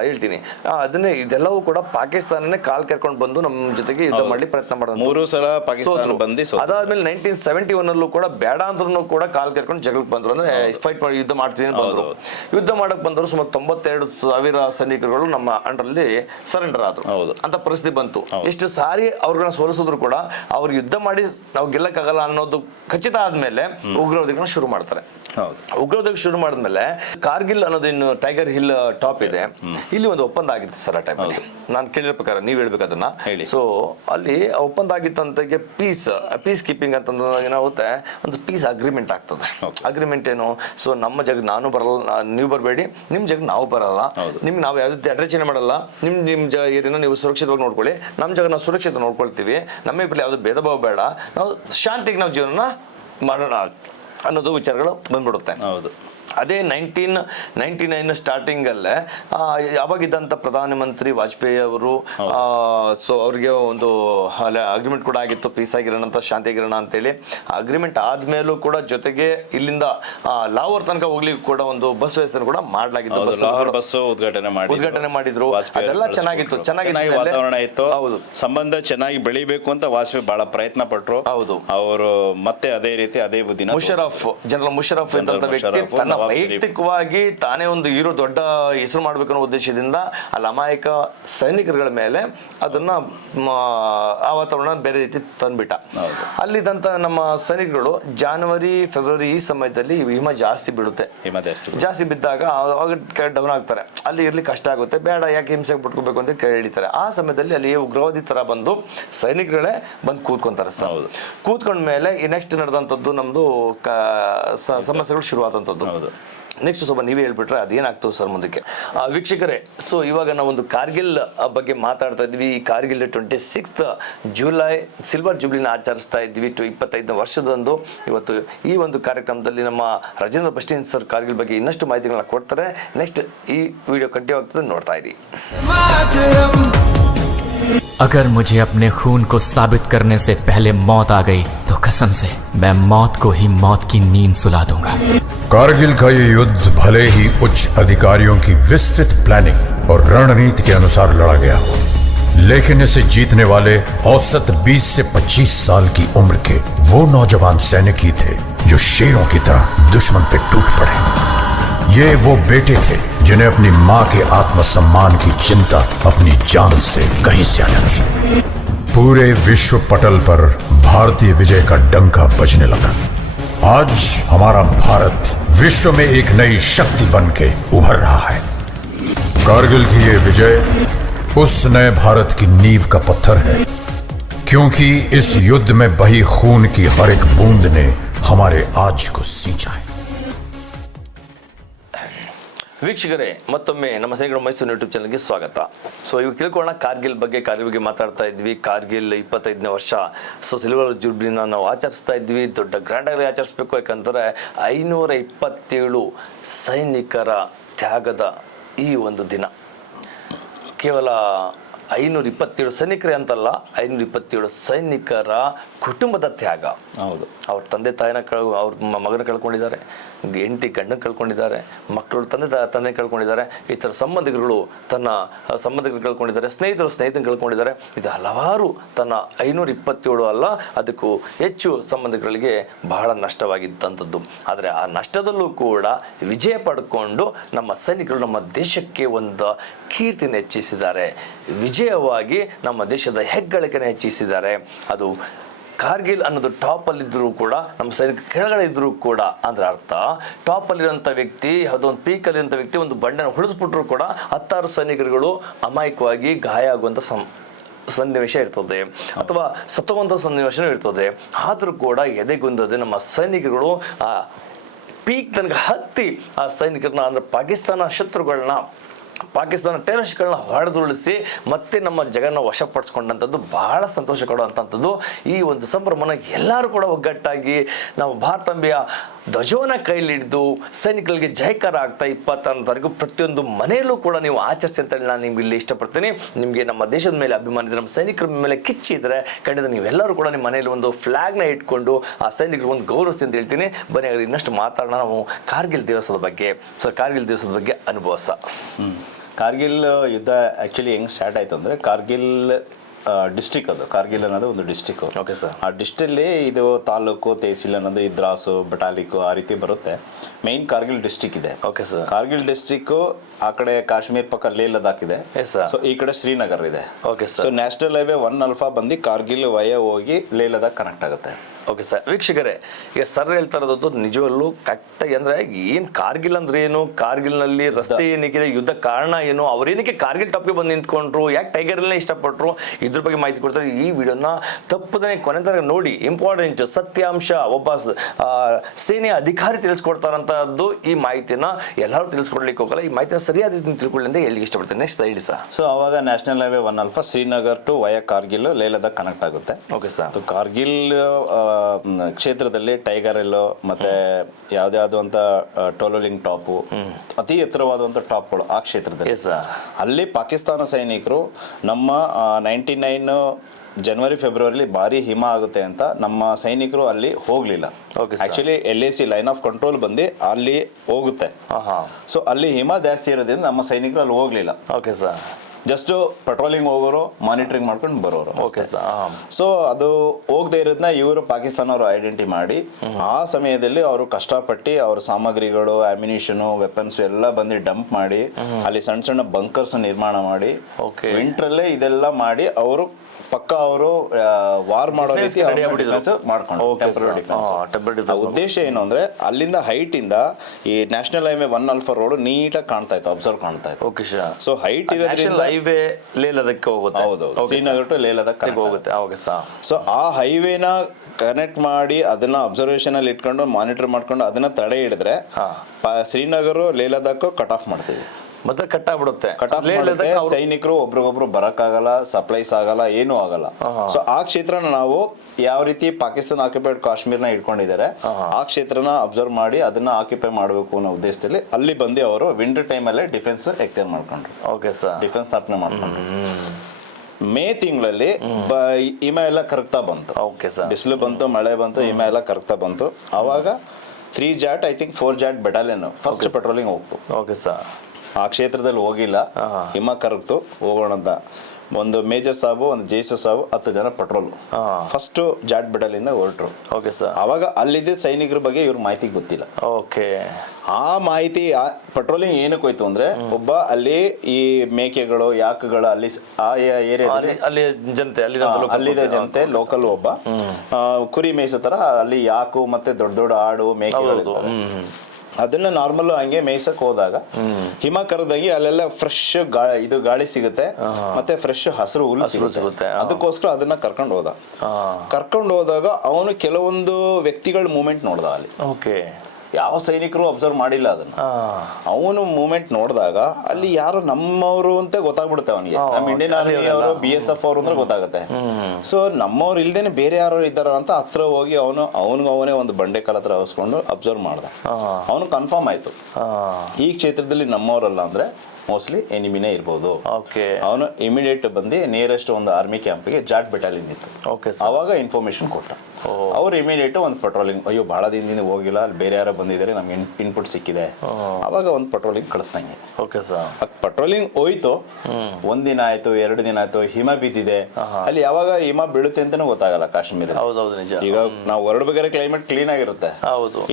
ಹೇಳ್ತೀನಿ ಅದನ್ನೇ ಇದೆಲ್ಲವೂ ಕೂಡ ಪಾಕಿಸ್ತಾನನೇ ಕಾಲ್ ಕೆರ್ಕೊಂಡು ಬಂದು ನಮ್ಮ ಜೊತೆಗೆ ಯುದ್ಧ ಮಾಡಿ ಪ್ರಯತ್ನ ಮಾಡೋದು. 3 ಸಲ ಪಾಕಿಸ್ತಾನ ಬಂದು ಅದಾದ್ಮೇಲೆ 1971 ಕೂಡ ಬೇಡ ಅಂದ್ರೂ ಕೂಡ ಕಾಲ್ ಕೆರ್ಕೊಂಡು ಜಗಳಕ್ಕೆ ಬಂದ್ರು, ಅಂದ್ರೆ ಫೈಟ್ ಮಾಡಿ ಯುದ್ಧ ಮಾಡ್ತೀನಿ ಬಂದ್ರು. ಯುದ್ಧ ಮಾಡಕ್ ಬಂದ್ರು ಸುಮಾರು 92,000 ಸೈನಿಕರುಗಳು ನಮ್ಮ ಅಂಡರಲ್ಲಿ ಸರೆಂಡರ್ ಆದ್ರು ಅಂತ ಪರಿಸ್ಥಿತಿ ಬಂತು. ಎಷ್ಟು ಸಾರಿ ಅವ್ರನ್ನ ಸೋಲಿಸಿದ್ರು ಕೂಡ ಅವ್ರಿಗೆ ಯುದ್ಧ ಮಾಡಿ ನಾವು ಗೆಲ್ಲಕ್ಕಾಗಲ್ಲ ಅನ್ನೋದು ಖಚಿತ ಆದ್ಮೇಲೆ ಉಗ್ರವಾದಿಗಳನ್ನ ಶುರು ಮಾಡ್ತಾರೆ. ಉಗ್ರವಾದ ಶುರು ಮಾಡಿದ್ಮೇಲೆ ಕಾರ್ಗಿಲ್ ಅನ್ನೋದು ಇನ್ನು ಟೈಗರ್ ಹಿಲ್ ಟಾಪ್ ಇದೆ, ಇಲ್ಲಿ ಒಂದು ಒಪ್ಪಂದ ಆಗಿತ್ತು ಸರ್ ಆ ಟೈಮಲ್ಲಿ. ನಾನು ಕೇಳಿರೋ ಪ್ರಕಾರ ನೀವ್ ಹೇಳ್ಬೇಕು ಅದನ್ನ. ಸೊ ಅಲ್ಲಿ ಒಪ್ಪಂದ ಆಗಿತ್ತಂತ ಪೀಸ್ ಕೀಪಿಂಗ್ ಅಂತಂದ್ರೆ ಏನಾಗುತ್ತೆ, ಒಂದು ಪೀಸ್ ಅಗ್ರಿಮೆಂಟ್ ಆಗ್ತದೆ. ಅಗ್ರಿಮೆಂಟ್ ಏನು, ಸೊ ನಮ್ಮ ಜಾಗ ನಾನು ಬರಲ್ಲ, ನೀವು ಬರಬೇಡಿ, ನಿಮ್ ಜಾಗ ನಾವು ಬರಲ್ಲ, ನಿಮ್ಗೆ ನಾವು ಯಾವ್ದು ಅಡಚಣೆ ಮಾಡಲ್ಲ, ನಿಮ್ ಏರಿಯಾನ ನೀವು ಸುರಕ್ಷಿತವಾಗಿ ನೋಡ್ಕೊಳ್ಳಿ, ನಮ್ಮ ಜಾಗ ನಾವು ಸುರಕ್ಷಿತ ನೋಡ್ಕೊಳ್ತೀವಿ, ನಮ್ಮ ಇಬ್ಬರಲ್ಲಿ ಯಾವ್ದು ಭೇದ ಭಾವ ಬೇಡ, ನಾವು ಶಾಂತಿಗೆ ನಾವು ಜೀವನ ಮಾಡೋಣ ಅನ್ನೋದು ವಿಚಾರಗಳು ಬಂದ್ಬಿಡುತ್ತೆ. ಅದೇ 1999 ಸ್ಟಾರ್ಟಿಂಗ್ ಅಲ್ಲೇ ಅವಾಗಿದ್ದಂಥ ಪ್ರಧಾನಮಂತ್ರಿ ವಾಜಪೇಯಿ ಅವರು, ಸೊ ಅವ್ರಿಗೆ ಒಂದು ಅಗ್ರಿಮೆಂಟ್ ಕೂಡ ಆಗಿತ್ತು, ಪೀಸ್ ಆಗಿರೋಣ ಅಂತ, ಶಾಂತಿ ಆಗಿರೋಣ ಅಂತೇಳಿ. ಅಗ್ರಿಮೆಂಟ್ ಆದ್ಮೇಲೂ ಕೂಡ ಜೊತೆಗೆ ಇಲ್ಲಿಂದ ಲಾಹೋರ್ ತನಕ ಹೋಗ್ಲಿಕ್ಕೆ ಕೂಡ ಒಂದು ಬಸ್ ವ್ಯವಸ್ಥೆ ಕೂಡ ಮಾಡಲಾಗಿತ್ತು, ಉದ್ಘಾಟನೆ ಮಾಡಿದ್ರು. ಅದೆಲ್ಲ ಚೆನ್ನಾಗಿತ್ತು, ಚೆನ್ನಾಗಿ ವಾತಾವರಣ ಇತ್ತು. ಹೌದು, ಸಂಬಂಧ ಚೆನ್ನಾಗಿ ಬೆಳಿಬೇಕು ಅಂತ ವಾಜಪೇಯಿ ಬಹಳ ಪ್ರಯತ್ನ ಪಟ್ರು. ಹೌದು, ಅವರು ಮತ್ತೆ ಅದೇ ರೀತಿ ಅದೇ ಬುದ್ಧಿನ ಜನರಲ್ ಮುಷರಫ್ ಇದ್ದಂತ ವ್ಯಕ್ತಿ ತನ್ನ ವೈಯಕ್ತಿಕವಾಗಿ ತಾನೇ ಒಂದು ದೊಡ್ಡ ಹೆಸರು ಮಾಡ್ಬೇಕು ಅನ್ನೋ ಉದ್ದೇಶದಿಂದ ಅಲ್ಲಿ ಅಮಾಯಕ ಸೈನಿಕರುಗಳ ಮೇಲೆ ಅದನ್ನ ಆ ವಾತಾವರಣ ಬೇರೆ ರೀತಿ ತಂದ್ಬಿಟ್ಟ. ಅಲ್ಲಿದ್ದಂತ ನಮ್ಮ ಸೈನಿಕರು ಜಾನ್ವರಿ ಫೆಬ್ರವರಿ ಈ ಸಮಯದಲ್ಲಿ ಹಿಮ ಜಾಸ್ತಿ ಬೀಳುತ್ತೆ, ಜಾಸ್ತಿ ಬಿದ್ದಾಗ ಡೌನ್ ಆಗ್ತಾರೆ, ಅಲ್ಲಿ ಇರ್ಲಿ ಕಷ್ಟ ಆಗುತ್ತೆ, ಬೇಡ ಯಾಕೆ ಹಿಂಸೆಗೆ ಬಿಟ್ಕೋಬೇಕು ಅಂತ ಹೇಳಿತಾರೆ. ಆ ಸಮಯದಲ್ಲಿ ಅಲ್ಲಿ ಉಗ್ರವಾದಿ ತರ ಬಂದು ಸೈನಿಕರುಗಳೇ ಬಂದು ಕೂತ್ಕೊಂತಾರೆ ಸರ್. ಕೂತ್ಕೊಂಡ್ಮೇಲೆ ಈ ನೆಕ್ಸ್ಟ್ ನಡೆದಂಥದ್ದು ನಮ್ದು ಸಮಸ್ಯೆಗಳು ಶುರುವಾದಂಥದ್ದು. ನೆಕ್ಸ್ಟ್ ಸ್ವಲ್ಪ ನೀವೇ ಹೇಳ್ಬಿಟ್ರೆ ಅದೇನಾಗ್ತದೆ ಸರ್ ಮುಂದಕ್ಕೆ. ವೀಕ್ಷಕರೇ, ಸೊ ಇವಾಗ ನಾವೊಂದು ಕಾರ್ಗಿಲ್ ಬಗ್ಗೆ ಮಾತಾಡ್ತಾ ಇದ್ವಿ. ಈ ಕಾರ್ಗಿಲ್ 26 ಜುಲೈ ಸಿಲ್ವರ್ ಜೂಬ್ಲಿನ ಆಚರಿಸ್ತಾ ಇದ್ವಿ, 25ನೇ ವರ್ಷದಂದು. ಇವತ್ತು ಈ ಒಂದು ಕಾರ್ಯಕ್ರಮದಲ್ಲಿ ನಮ್ಮ ರಾಜೇಂದ್ರ ಬಸ್ಟಿನ್ ಸರ್ ಕಾರ್ಗಿಲ್ ಬಗ್ಗೆ ಇನ್ನಷ್ಟು ಮಾಹಿತಿಗಳನ್ನ ಕೊಡ್ತಾರೆ. ನೆಕ್ಸ್ಟ್ ಈ ವಿಡಿಯೋ ಕಂಟಿನ್ಯೂ ಆಗ್ತದೆ, ನೋಡ್ತಾ ಇರಿ. अगर मुझे अपने खून को साबित करने से पहले मौत आ गई तो कसम से मैं मौत को ही मौत की नींद सुला दूंगा। कारगिल का ये युद्ध भले ही उच्च अधिकारियों की विस्तृत प्लानिंग और रणनीति के अनुसार लड़ा गया हो, लेकिन इसे जीतने वाले औसत 20 से 25 साल की उम्र के वो नौजवान सैनिक ही थे जो शेरों की तरह दुश्मन पे टूट पड़े। ये वो बेटे थे जिन्हें अपनी माँ के आत्मसम्मान की चिंता अपनी जान से कहीं ज्यादा थी। पूरे विश्व पटल पर भारतीय विजय का डंका बजने लगा। आज हमारा भारत विश्व में एक नई शक्ति बन के उभर रहा है। कारगिल की ये विजय उस नए भारत की नींव का पत्थर है, क्योंकि इस युद्ध में बही खून की हर एक बूंद ने हमारे आज को सींचा है। ವೀಕ್ಷಕರೇ, ಮತ್ತೊಮ್ಮೆ ನಮ್ಮ ಸೈನಿಕರು ಮೈಸೂರು ಯೂಟ್ಯೂಬ್ ಚಾನಲ್ಗೆ ಸ್ವಾಗತ. ಸೊ ಇವಾಗ ತಿಳ್ಕೊಳ್ಳೋಣ ಕಾರ್ಗಿಲ್ ಬಗ್ಗೆ ಮಾತಾಡ್ತಾ ಇದ್ವಿ. ಕಾರ್ಗಿಲ್ 25ನೇ ವರ್ಷ, ಸೊ ಸಿಲ್ವರ್ ಜೂಬ್ಲಿನ ನಾವು ಆಚರಿಸ್ತಾ ಇದ್ವಿ. ದೊಡ್ಡ ಗ್ರ್ಯಾಂಡಾಗಿ ಆಚರಿಸ್ಬೇಕು, ಯಾಕಂದರೆ 527 ಸೈನಿಕರ ತ್ಯಾಗದ ಈ ಒಂದು ದಿನ. ಕೇವಲ 527 ಸೈನಿಕರೇ ಅಂತಲ್ಲ, 527 ಸೈನಿಕರ ಕುಟುಂಬದ ತ್ಯಾಗ. ಹೌದು, ಅವ್ರ ತಂದೆ ತಾಯಿನ ಅವ್ರ ಮಗನ ಕಳ್ಕೊಂಡಿದ್ದಾರೆ, ಹೆಂಡತಿ ಗಂಡನ ಕಳ್ಕೊಂಡಿದ್ದಾರೆ, ಮಕ್ಕಳು ತಂದೆ ಕಳ್ಕೊಂಡಿದ್ದಾರೆ, ಈ ಥರ ಸಂಬಂಧಿಕರುಗಳು ತನ್ನ ಸಂಬಂಧಿಕರು ಕಳ್ಕೊಂಡಿದ್ದಾರೆ, ಸ್ನೇಹಿತನ ಕಳ್ಕೊಂಡಿದ್ದಾರೆ. ಇದು ಹಲವಾರು ತನ್ನ 527 ಅಲ್ಲ, ಅದಕ್ಕೂ ಹೆಚ್ಚು ಸಂಬಂಧಿಕರಿಗೆ ಬಹಳ ನಷ್ಟವಾಗಿದ್ದಂಥದ್ದು. ಆದರೆ ಆ ನಷ್ಟದಲ್ಲೂ ಕೂಡ ವಿಜಯ ಪಡ್ಕೊಂಡು ನಮ್ಮ ಸೈನಿಕರು ನಮ್ಮ ದೇಶಕ್ಕೆ ಒಂದು ಕೀರ್ತಿನ ಹೆಚ್ಚಿಸಿದ್ದಾರೆ, ವಿಜಯವಾಗಿ ನಮ್ಮ ದೇಶದ ಹೆಗ್ಗಳಿಕೆನ ಹೆಚ್ಚಿಸಿದ್ದಾರೆ. ಅದು ಕಾರ್ಗಿಲ್ ಅನ್ನೋದು ಟಾಪಲ್ಲಿದ್ದರೂ ಕೂಡ ನಮ್ಮ ಸೈನಿಕ ಕೆಳಗಡೆ ಇದ್ದರೂ ಕೂಡ, ಅಂದ್ರೆ ಅರ್ಥ ಟಾಪಲ್ಲಿರೋಂಥ ವ್ಯಕ್ತಿ, ಅದೊಂದು ಪೀಕಲ್ಲಿರೋಂಥ ವ್ಯಕ್ತಿ ಒಂದು ಬಂಡೆನ ಹೊಳಿಸ್ಬಿಟ್ರು ಕೂಡ 16 ಸೈನಿಕರುಗಳು ಅಮಾಯಕವಾಗಿ ಗಾಯ ಆಗುವಂಥ ಸನ್ನಿವೇಶ ಇರ್ತದೆ, ಅಥವಾ ಸತ್ತುವಂಥ ಸನ್ನಿವೇಶನೂ ಇರ್ತದೆ. ಆದರೂ ಕೂಡ ಎದೆಗುಂದದೆ ನಮ್ಮ ಸೈನಿಕರುಗಳು ಆ ಪೀಕ್ ತನಕ ಹತ್ತಿ ಆ ಸೈನಿಕರನ್ನ, ಅಂದ್ರೆ ಪಾಕಿಸ್ತಾನ ಟೆರರಿಸ್ಟ್ಗಳನ್ನ ಹೊಡೆದುರುಳಿಸಿ ಮತ್ತೆ ನಮ್ಮ ಜಗನ್ನ ವಶಪಡಿಸ್ಕೊಂಡಂಥದ್ದು ಬಹಳ ಸಂತೋಷ ಕೊಡುವಂಥದ್ದು. ಈ ಒಂದು ಸಂಭ್ರಮನ ಎಲ್ಲರೂ ಕೂಡ ಒಗ್ಗಟ್ಟಾಗಿ ನಾವು ಭಾರತಾಂಬೆಯ ಧ್ವಜವನ್ನು ಕೈಲಿ ಹಿಡಿದು ಸೈನಿಕರಿಗೆ ಜಯಕಾರ ಆಗ್ತಾ 26ನೇ ತಾರೀಕು ಪ್ರತಿಯೊಂದು ಮನೆಯಲ್ಲೂ ಕೂಡ ನೀವು ಆಚರಿಸಿ ಅಂತೇಳಿ ನಾನು ನಿಮ್ಗೆ ಇಲ್ಲಿ ಇಷ್ಟಪಡ್ತೀನಿ. ನಿಮಗೆ ನಮ್ಮ ದೇಶದ ಮೇಲೆ ಅಭಿಮಾನ ಇದೆ, ನಮ್ಮ ಸೈನಿಕರ ಮೇಲೆ ಕಿಚ್ಚಿದ್ರೆ ಖಂಡಿತ ನೀವೆಲ್ಲರೂ ಕೂಡ ನಿಮ್ಮ ಮನೆಯಲ್ಲಿ ಒಂದು ಫ್ಲಾಗ್ನ ಇಟ್ಕೊಂಡು ಆ ಸೈನಿಕರಿಗೆ ಒಂದು ಗೌರವಿಸಿ ಅಂತ ಹೇಳ್ತೀನಿ. ಬನ್ನಿ ಇನ್ನಷ್ಟು ಮಾತಾಡೋಣ ನಾವು ಕಾರ್ಗಿಲ್ ದಿವಸದ ಬಗ್ಗೆ. ಸೊ ಕಾರ್ಗಿಲ್ ದಿವಸದ ಬಗ್ಗೆ ಅನುಭವ ಸರ್. ಕಾರ್ಗಿಲ್ ಯುದ್ಧ ಆ್ಯಕ್ಚುಲಿ ಹೆಂಗೆ ಸ್ಟಾರ್ಟ್ ಆಯಿತು ಅಂದರೆ ಕಾರ್ಗಿಲ್ ಡಿಸ್ಟಿಕ್, ಅದು ಕಾರ್ಗಿಲ್ ಅನ್ನೋದು ಒಂದು ಡಿಸ್ಟಿಕ್. Okay sir. ಆ ಡಿಸ್ಟಲ್ಲಿ ಇದು ತಾಲೂಕು, ತಹಸೀಲ್ ಅನ್ನೋದು ಇದ್ರಾಸು, ಬಟಾಲಿಕು ಆ ರೀತಿ ಬರುತ್ತೆ. ಮೇನ್ ಕಾರ್ಗಿಲ್ ಡಿಸ್ಟಿಕ್ ಇದೆ. Okay sir. ಕಾರ್ಗಿಲ್ ಡಿಸ್ಟಿಕ್ ಆ ಕಡೆ ಕಾಶ್ಮೀರ್ ಪಕ್ಕ ಲೇ ಲದಾಖ್ ಇದೆ. ಸೊ ಈ ಕಡೆ ಶ್ರೀನಗರ್ ಇದೆ. Okay so sir. National highway 1 ಬಂದು ಕಾರ್ಗಿಲ್ ವಯ ಹೋಗಿ ಲೇ ಲದಾಖ್ ಕನೆಕ್ಟ್ ಆಗುತ್ತೆ. Okay sir. ವೀಕ್ಷಕರೇ, ಈಗ ಸರ್ ಹೇಳ್ತಾ ಇರೋದು ನಿಜವಲ್ಲೂ ಕರೆಕ್ಟಾಗಿ ಅಂದರೆ ಏನು ಕಾರ್ಗಿಲ್ ಅಂದ್ರೆ ಏನು, ಕಾರ್ಗಿಲ್ನಲ್ಲಿ ರಸ್ತೆ ಏನಿದೆ, ಯುದ್ಧ ಕಾರಣ ಏನು, ಅವ್ರೇನಕ್ಕೆ ಕಾರ್ಗಿಲ್ ಟಾಪ್ಗೆ ಬಂದು ನಿಂತ್ಕೊಂಡ್ರು, ಯಾಕೆ ಟೈಗರ್ನೇ ಇಷ್ಟಪಟ್ಟರು, ಇದ್ರ ಬಗ್ಗೆ ಮಾಹಿತಿ ಕೊಡ್ತಾರೆ. ಈ ವಿಡಿಯೋನ ತಪ್ಪದೇ ಕೊನೆ ತನಕ ನೋಡಿ. ಇಂಪಾರ್ಟೆಂಟ್ ಸತ್ಯಾಂಶ, ಒಬ್ಬ ಸೇನೆಯ ಅಧಿಕಾರಿ ತಿಳಿಸ್ಕೊಡ್ತಾರಂತದ್ದು ಈ ಮಾಹಿತಿನ ಎಲ್ಲರೂ ತಿಳಿಸ್ಕೊಡ್ಲಿಕ್ಕೆ ಹೋಗಲ್ಲ. ಈ ಮಾಹಿತಿನ ಸರಿಯಾದ ರೀತಿ ತಿಳ್ಕೊಳ್ಳಿ ಅಂತ ಹೇಳಿ ಇಷ್ಟಪಡ್ತೀನಿ. ನೆಕ್ಸ್ಟ್ ಹೇಳಿ ಸರ್. ಸೊ ಅವಾಗ national highway 1 Srinagar to via Kargil Leh Ladakh connect ಆಗುತ್ತೆ. Okay sir. ಕಾರ್ಗಿಲ್ ಕ್ಷೇತ್ರದಲ್ಲಿ ಟೈಗರ್ ಎಲ್ಲೋ ಮತ್ತೆ ಯಾವ್ದು ಅಂತ ಟೋಲೋಲಿಂಗ್ ಟಾಪು, ಅತಿ ಎತ್ತರವಾದಂಥ ಟಾಪ್ಗಳು ಆ ಕ್ಷೇತ್ರದಲ್ಲಿ. ಅಲ್ಲಿ ಪಾಕಿಸ್ತಾನ ಸೈನಿಕರು ನಮ್ಮ 99 ಜನವರಿ ಫೆಬ್ರವರಿಲಿ ಭಾರಿ ಹಿಮ ಆಗುತ್ತೆ ಅಂತ ನಮ್ಮ ಸೈನಿಕರು ಅಲ್ಲಿ ಹೋಗ್ಲಿಲ್ಲ. Actually LAC line of control ಬಂದು ಅಲ್ಲಿ ಹೋಗುತ್ತೆ. ಸೊ ಅಲ್ಲಿ ಹಿಮ ಜಾಸ್ತಿ ಇರೋದ್ರಿಂದ ನಮ್ಮ ಸೈನಿಕರು ಅಲ್ಲಿ ಹೋಗ್ಲಿಲ್ಲ. Okay sir. ಜಸ್ಟ್ ಪೆಟ್ರೋಲಿಂಗ್ ಹೋಗೋರು, ಮಾನಿಟರಿಂಗ್ ಮಾಡ್ಕೊಂಡು ಬರೋರು. Okay sir. ಸೊ ಅದು ಹೋಗದೆ ಇರೋದನ್ನ ಇವರು ಪಾಕಿಸ್ತಾನವರು ಐಡೆಂಟಿ ಮಾಡಿ ಆ ಸಮಯದಲ್ಲಿ ಅವರು ಕಷ್ಟಪಟ್ಟು ಅವ್ರ ಸಾಮಗ್ರಿಗಳು, ಆಮ್ಯುನಿಷನ್, ವೆಪನ್ಸ್ ಎಲ್ಲ ಬಂದು ಡಂಪ್ ಮಾಡಿ ಅಲ್ಲಿ ಸಣ್ಣ ಸಣ್ಣ ಬಂಕರ್ಸ್ ನಿರ್ಮಾಣ ಮಾಡಿ ವಿಂಟ್ರಲ್ಲೇ ಇದೆಲ್ಲ ಮಾಡಿ ಅವರು ಪಕ್ಕ ಅವರು ವಾರ್ ಮಾಡೋ ರೀತಿ ಮಾಡ್ಕೊಂಡು. ಉದ್ದೇಶ ಏನು ಅಂದ್ರೆ ಅಲ್ಲಿಂದ ಹೈಟ್ ಇಂದ ಈ ನ್ಯಾಷನಲ್ ಹೈವೇ 1 ರೋಡ್ ನೀಟಾಗಿ ಕಾಣ್ತಾ ಇತ್ತು, ಅಬ್ಸರ್ವ್ ಕಾಣ್ತಾ ಇತ್ತು. Okay sir. ಸೊ ಹೈಟ್ ಇರೋದ್ರಿಂದ ಹೈವೇ ಲೇ ಲದಾಖ್ ಹೋಗುತ್ತೆ. ಹೌದು, ಶ್ರೀನಗರ್ ಟು ಲೇ ಲದಾಖ್ ಹೋಗುತ್ತೆ. Okay sir. ಸೊ ಆ ಹೈವೇನ ಕನೆಕ್ಟ್ ಮಾಡಿ ಅದನ್ನ ಅಬ್ಸರ್ವೇಷನ್ ಅಲ್ಲಿ ಇಟ್ಕೊಂಡು ಮಾನಿಟರ್ ಮಾಡ್ಕೊಂಡು ಅದನ್ನ ತಡೆ ಹಿಡಿದ್ರೆ ಶ್ರೀನಗರ್ ಲೇ ಲದಾಖ್ ಕಟ್ ಆಫ್ ಮಾಡ್ತೀವಿ. ಮತ್ತೆ ಕಟ್ ಆಗ್ಬಿಡುತ್ತೆ. ಸೈನಿಕರು ಒಬ್ರಿಗೊಬ್ರು ಬರಕ್ಕಾಗಲ್ಲ, ಸಪ್ಲೈಸ್ ಆಗಲ್ಲ, ಏನೂ ಆಗಲ್ಲ. ಸೊ ಆ ಕ್ಷೇತ್ರನ ನಾವು ಯಾವ ರೀತಿ ಪಾಕಿಸ್ತಾನ ಆಕ್ಯುಪೈಡ್ ಕಾಶ್ಮೀರ್ನ ಇಟ್ಕೊಂಡಿದ್ದಾರೆ ಆ ಕ್ಷೇತ್ರನ ಅಬ್ಸರ್ವ್ ಮಾಡಿ ಅದನ್ನ ಆಕ್ಯುಪೈ ಮಾಡಬೇಕು ಅನ್ನೋ ಉದ್ದೇಶದಲ್ಲಿ ಅಲ್ಲಿ ಬಂದು ಅವರು ವಿಂಟರ್ ಟೈಮಲ್ಲೇ ಡಿಫೆನ್ಸ್ ಎಕ್ಸ್ಟೆಂಡ್ ಮಾಡ್ಕೊಂಡ್ರು. Okay sir. ಡಿಫೆನ್ಸ್ ಸ್ಥಾಪನೆ ಮಾಡ್ಕೊಂಡ್ರು. ಮೇ ತಿಂಗಳಲ್ಲಿ ಹಿಮ ಎಲ್ಲ ಕರಗ್ತಾ ಬಂತು. ಬಿಸಿಲು ಬಂತು, ಮಳೆ ಬಂತು, ಹಿಮ ಎಲ್ಲ ಕರಗ್ತಾ ಬಂತು. ಅವಾಗ 3 Jat I think 4 Jat battalion first patrolling ಹೋಗ್ತು. Okay sir. ಆ ಕ್ಷೇತ್ರದಲ್ಲಿ ಹೋಗಿಲ್ಲ, ಹಿಮ ಕರಗ್ತು, ಹೋಗೋಣ ಅಂತ ಒಂದು ಮೇಜರ್ ಸಾಬು, ಒಂದು ಜೈಸ ಸಾಬು, 10 ಜನ ಪೆಟ್ರೋಲ್ ಫಸ್ಟ್ ಜಾಟ್ ಬೆಟಾಲಿಯಿಂದ ಹೊರಟ್ರು. Okay sir. ಅವಾಗ ಅಲ್ಲಿದ್ದ ಸೈನಿಕರ ಬಗ್ಗೆ ಇವ್ರ ಮಾಹಿತಿ ಗೊತ್ತಿಲ್ಲ. ಓಕೆ. ಆ ಮಾಹಿತಿ ಪೆಟ್ರೋಲಿಂಗ್ ಏನಕ್ಕೆ ಹೋಯ್ತು ಅಂದ್ರೆ ಒಬ್ಬ ಅಲ್ಲಿ ಈ ಮೇಕೆಗಳು, ಯಾಕಗಳು ಅಲ್ಲಿ ಆ ಏರಿಯಾದಲ್ಲಿ ಅಲ್ಲಿದೆ ಜನತೆ ಲೋಕಲ್ ಒಬ್ಬ ಕುರಿ ಮೇಯಿಸೋ ತರ ಅಲ್ಲಿ ಯಾಕು ಮತ್ತೆ ದೊಡ್ಡ ದೊಡ್ಡ ಆಡು, ಮೇಕೆಗಳು ಅದನ್ನ ನಾರ್ಮಲ್ ಹಂಗೆ ಮೇಯ್ಸಕ್ ಹೋದಾಗ ಹಿಮ ಕರದಾಗಿ ಅಲ್ಲೆಲ್ಲ ಫ್ರೆಶ್ ಗಾಳಿ ಸಿಗುತ್ತೆ, ಮತ್ತೆ ಫ್ರೆಶ್ ಹಸಿರು ಹುಲ್ಲು ಸಿಗುತ್ತೆ. ಅದಕ್ಕೋಸ್ಕರ ಅದನ್ನ ಕರ್ಕೊಂಡು ಹೋದಾಗ ಅವನು ಕೆಲವೊಂದು ವ್ಯಕ್ತಿಗಳ ಮೂವ್ಮೆಂಟ್ ನೋಡ್ದ ಅಲ್ಲಿ. ಯಾವ ಸೈನಿಕರು ಅಬ್ಸರ್ವ್ ಮಾಡಿಲ್ಲ ಅದನ್ನ. ಅವನು ಮೂವ್ಮೆಂಟ್ ನೋಡಿದಾಗ ಅಲ್ಲಿ ಯಾರು ನಮ್ಮವರು ಅಂತ ಗೊತ್ತಾಗ್ಬಿಡುತ್ತೆ ಅವನಿಗೆ. ನಮ್ಮ ಇಂಡಿಯನ್ ಆರ್ಮಿ ಅವರು, BSF ಅವರು ಅಂದ್ರೆ ಗೊತ್ತಾಗುತ್ತೆ. ಸೊ ನಮ್ಮವ್ರು ಇಲ್ದೇನೆ ಬೇರೆ ಯಾರು ಇದ್ದಾರ ಅಂತ ಹತ್ರ ಹೋಗಿ ಅವನೇ ಒಂದು ಬಂಡೆ ಕಾಲ ಹತ್ರ ಹಸ್ಕೊಂಡು ಅಬ್ಸರ್ವ್ ಮಾಡ್ದ. ಅವನು ಕನ್ಫರ್ಮ್ ಆಯ್ತು ಈ ಕ್ಷೇತ್ರದಲ್ಲಿ ನಮ್ಮವರಲ್ಲ ಅಂದ್ರೆ ಮೋಸ್ಟ್ಲಿ ಎನಿಮಿನೇ ಇರ್ಬೋದು. ಅವನು ಇಮಿಡಿಯೇಟ್ ಬಂದು ನಿಯರೆಸ್ಟ್ ಒಂದು ಆರ್ಮಿ ಕ್ಯಾಂಪ್ಗೆ ಜಾಟ್ ಬೆಟಾಲಿಯನ್ ಇತ್ತು. ಅವಾಗ ಇನ್ಫಾರ್ಮೇಶನ್ ಕೊಟ್ಟ. ಅವ್ರು ಇಮಿಡಿಯೇಟ್ ಒಂದು ಪೆಟ್ರೋಲಿಂಗ್, ಅಯ್ಯೋ ಬಹಳ ದಿನದಿಂದ ಹೋಗಿಲ್ಲ, ಅಲ್ಲಿ ಬೇರೆ ಯಾರೋ ಬಂದಿದ್ದಾರೆ, ನಮ್ಗೆ ಇನ್ಪುಟ್ ಸಿಕ್ಕಿದೆ. ಅವಾಗ ಒಂದು ಪೆಟ್ರೋಲಿಂಗ್ ಕಳಿಸ್ದಂಗೆ. ಪೆಟ್ರೋಲಿಂಗ್ ಹೋಯ್ತು. 1 ದಿನ ಆಯ್ತು, 2 ದಿನ ಆಯ್ತು, ಹಿಮ ಬಿದ್ದಿದೆ. ಅಲ್ಲಿ ಯಾವಾಗ ಹಿಮ ಬೀಳುತ್ತೆ ಅಂತಾನೂ ಗೊತ್ತಾಗಲ್ಲ ಕಾಶ್ಮೀರ. ಈಗ ನಾವು ಹೊರಡ್ಬೇಕಾದ್ರೆ ಕ್ಲೈಮೇಟ್ ಕ್ಲೀನ್ ಆಗಿರುತ್ತೆ,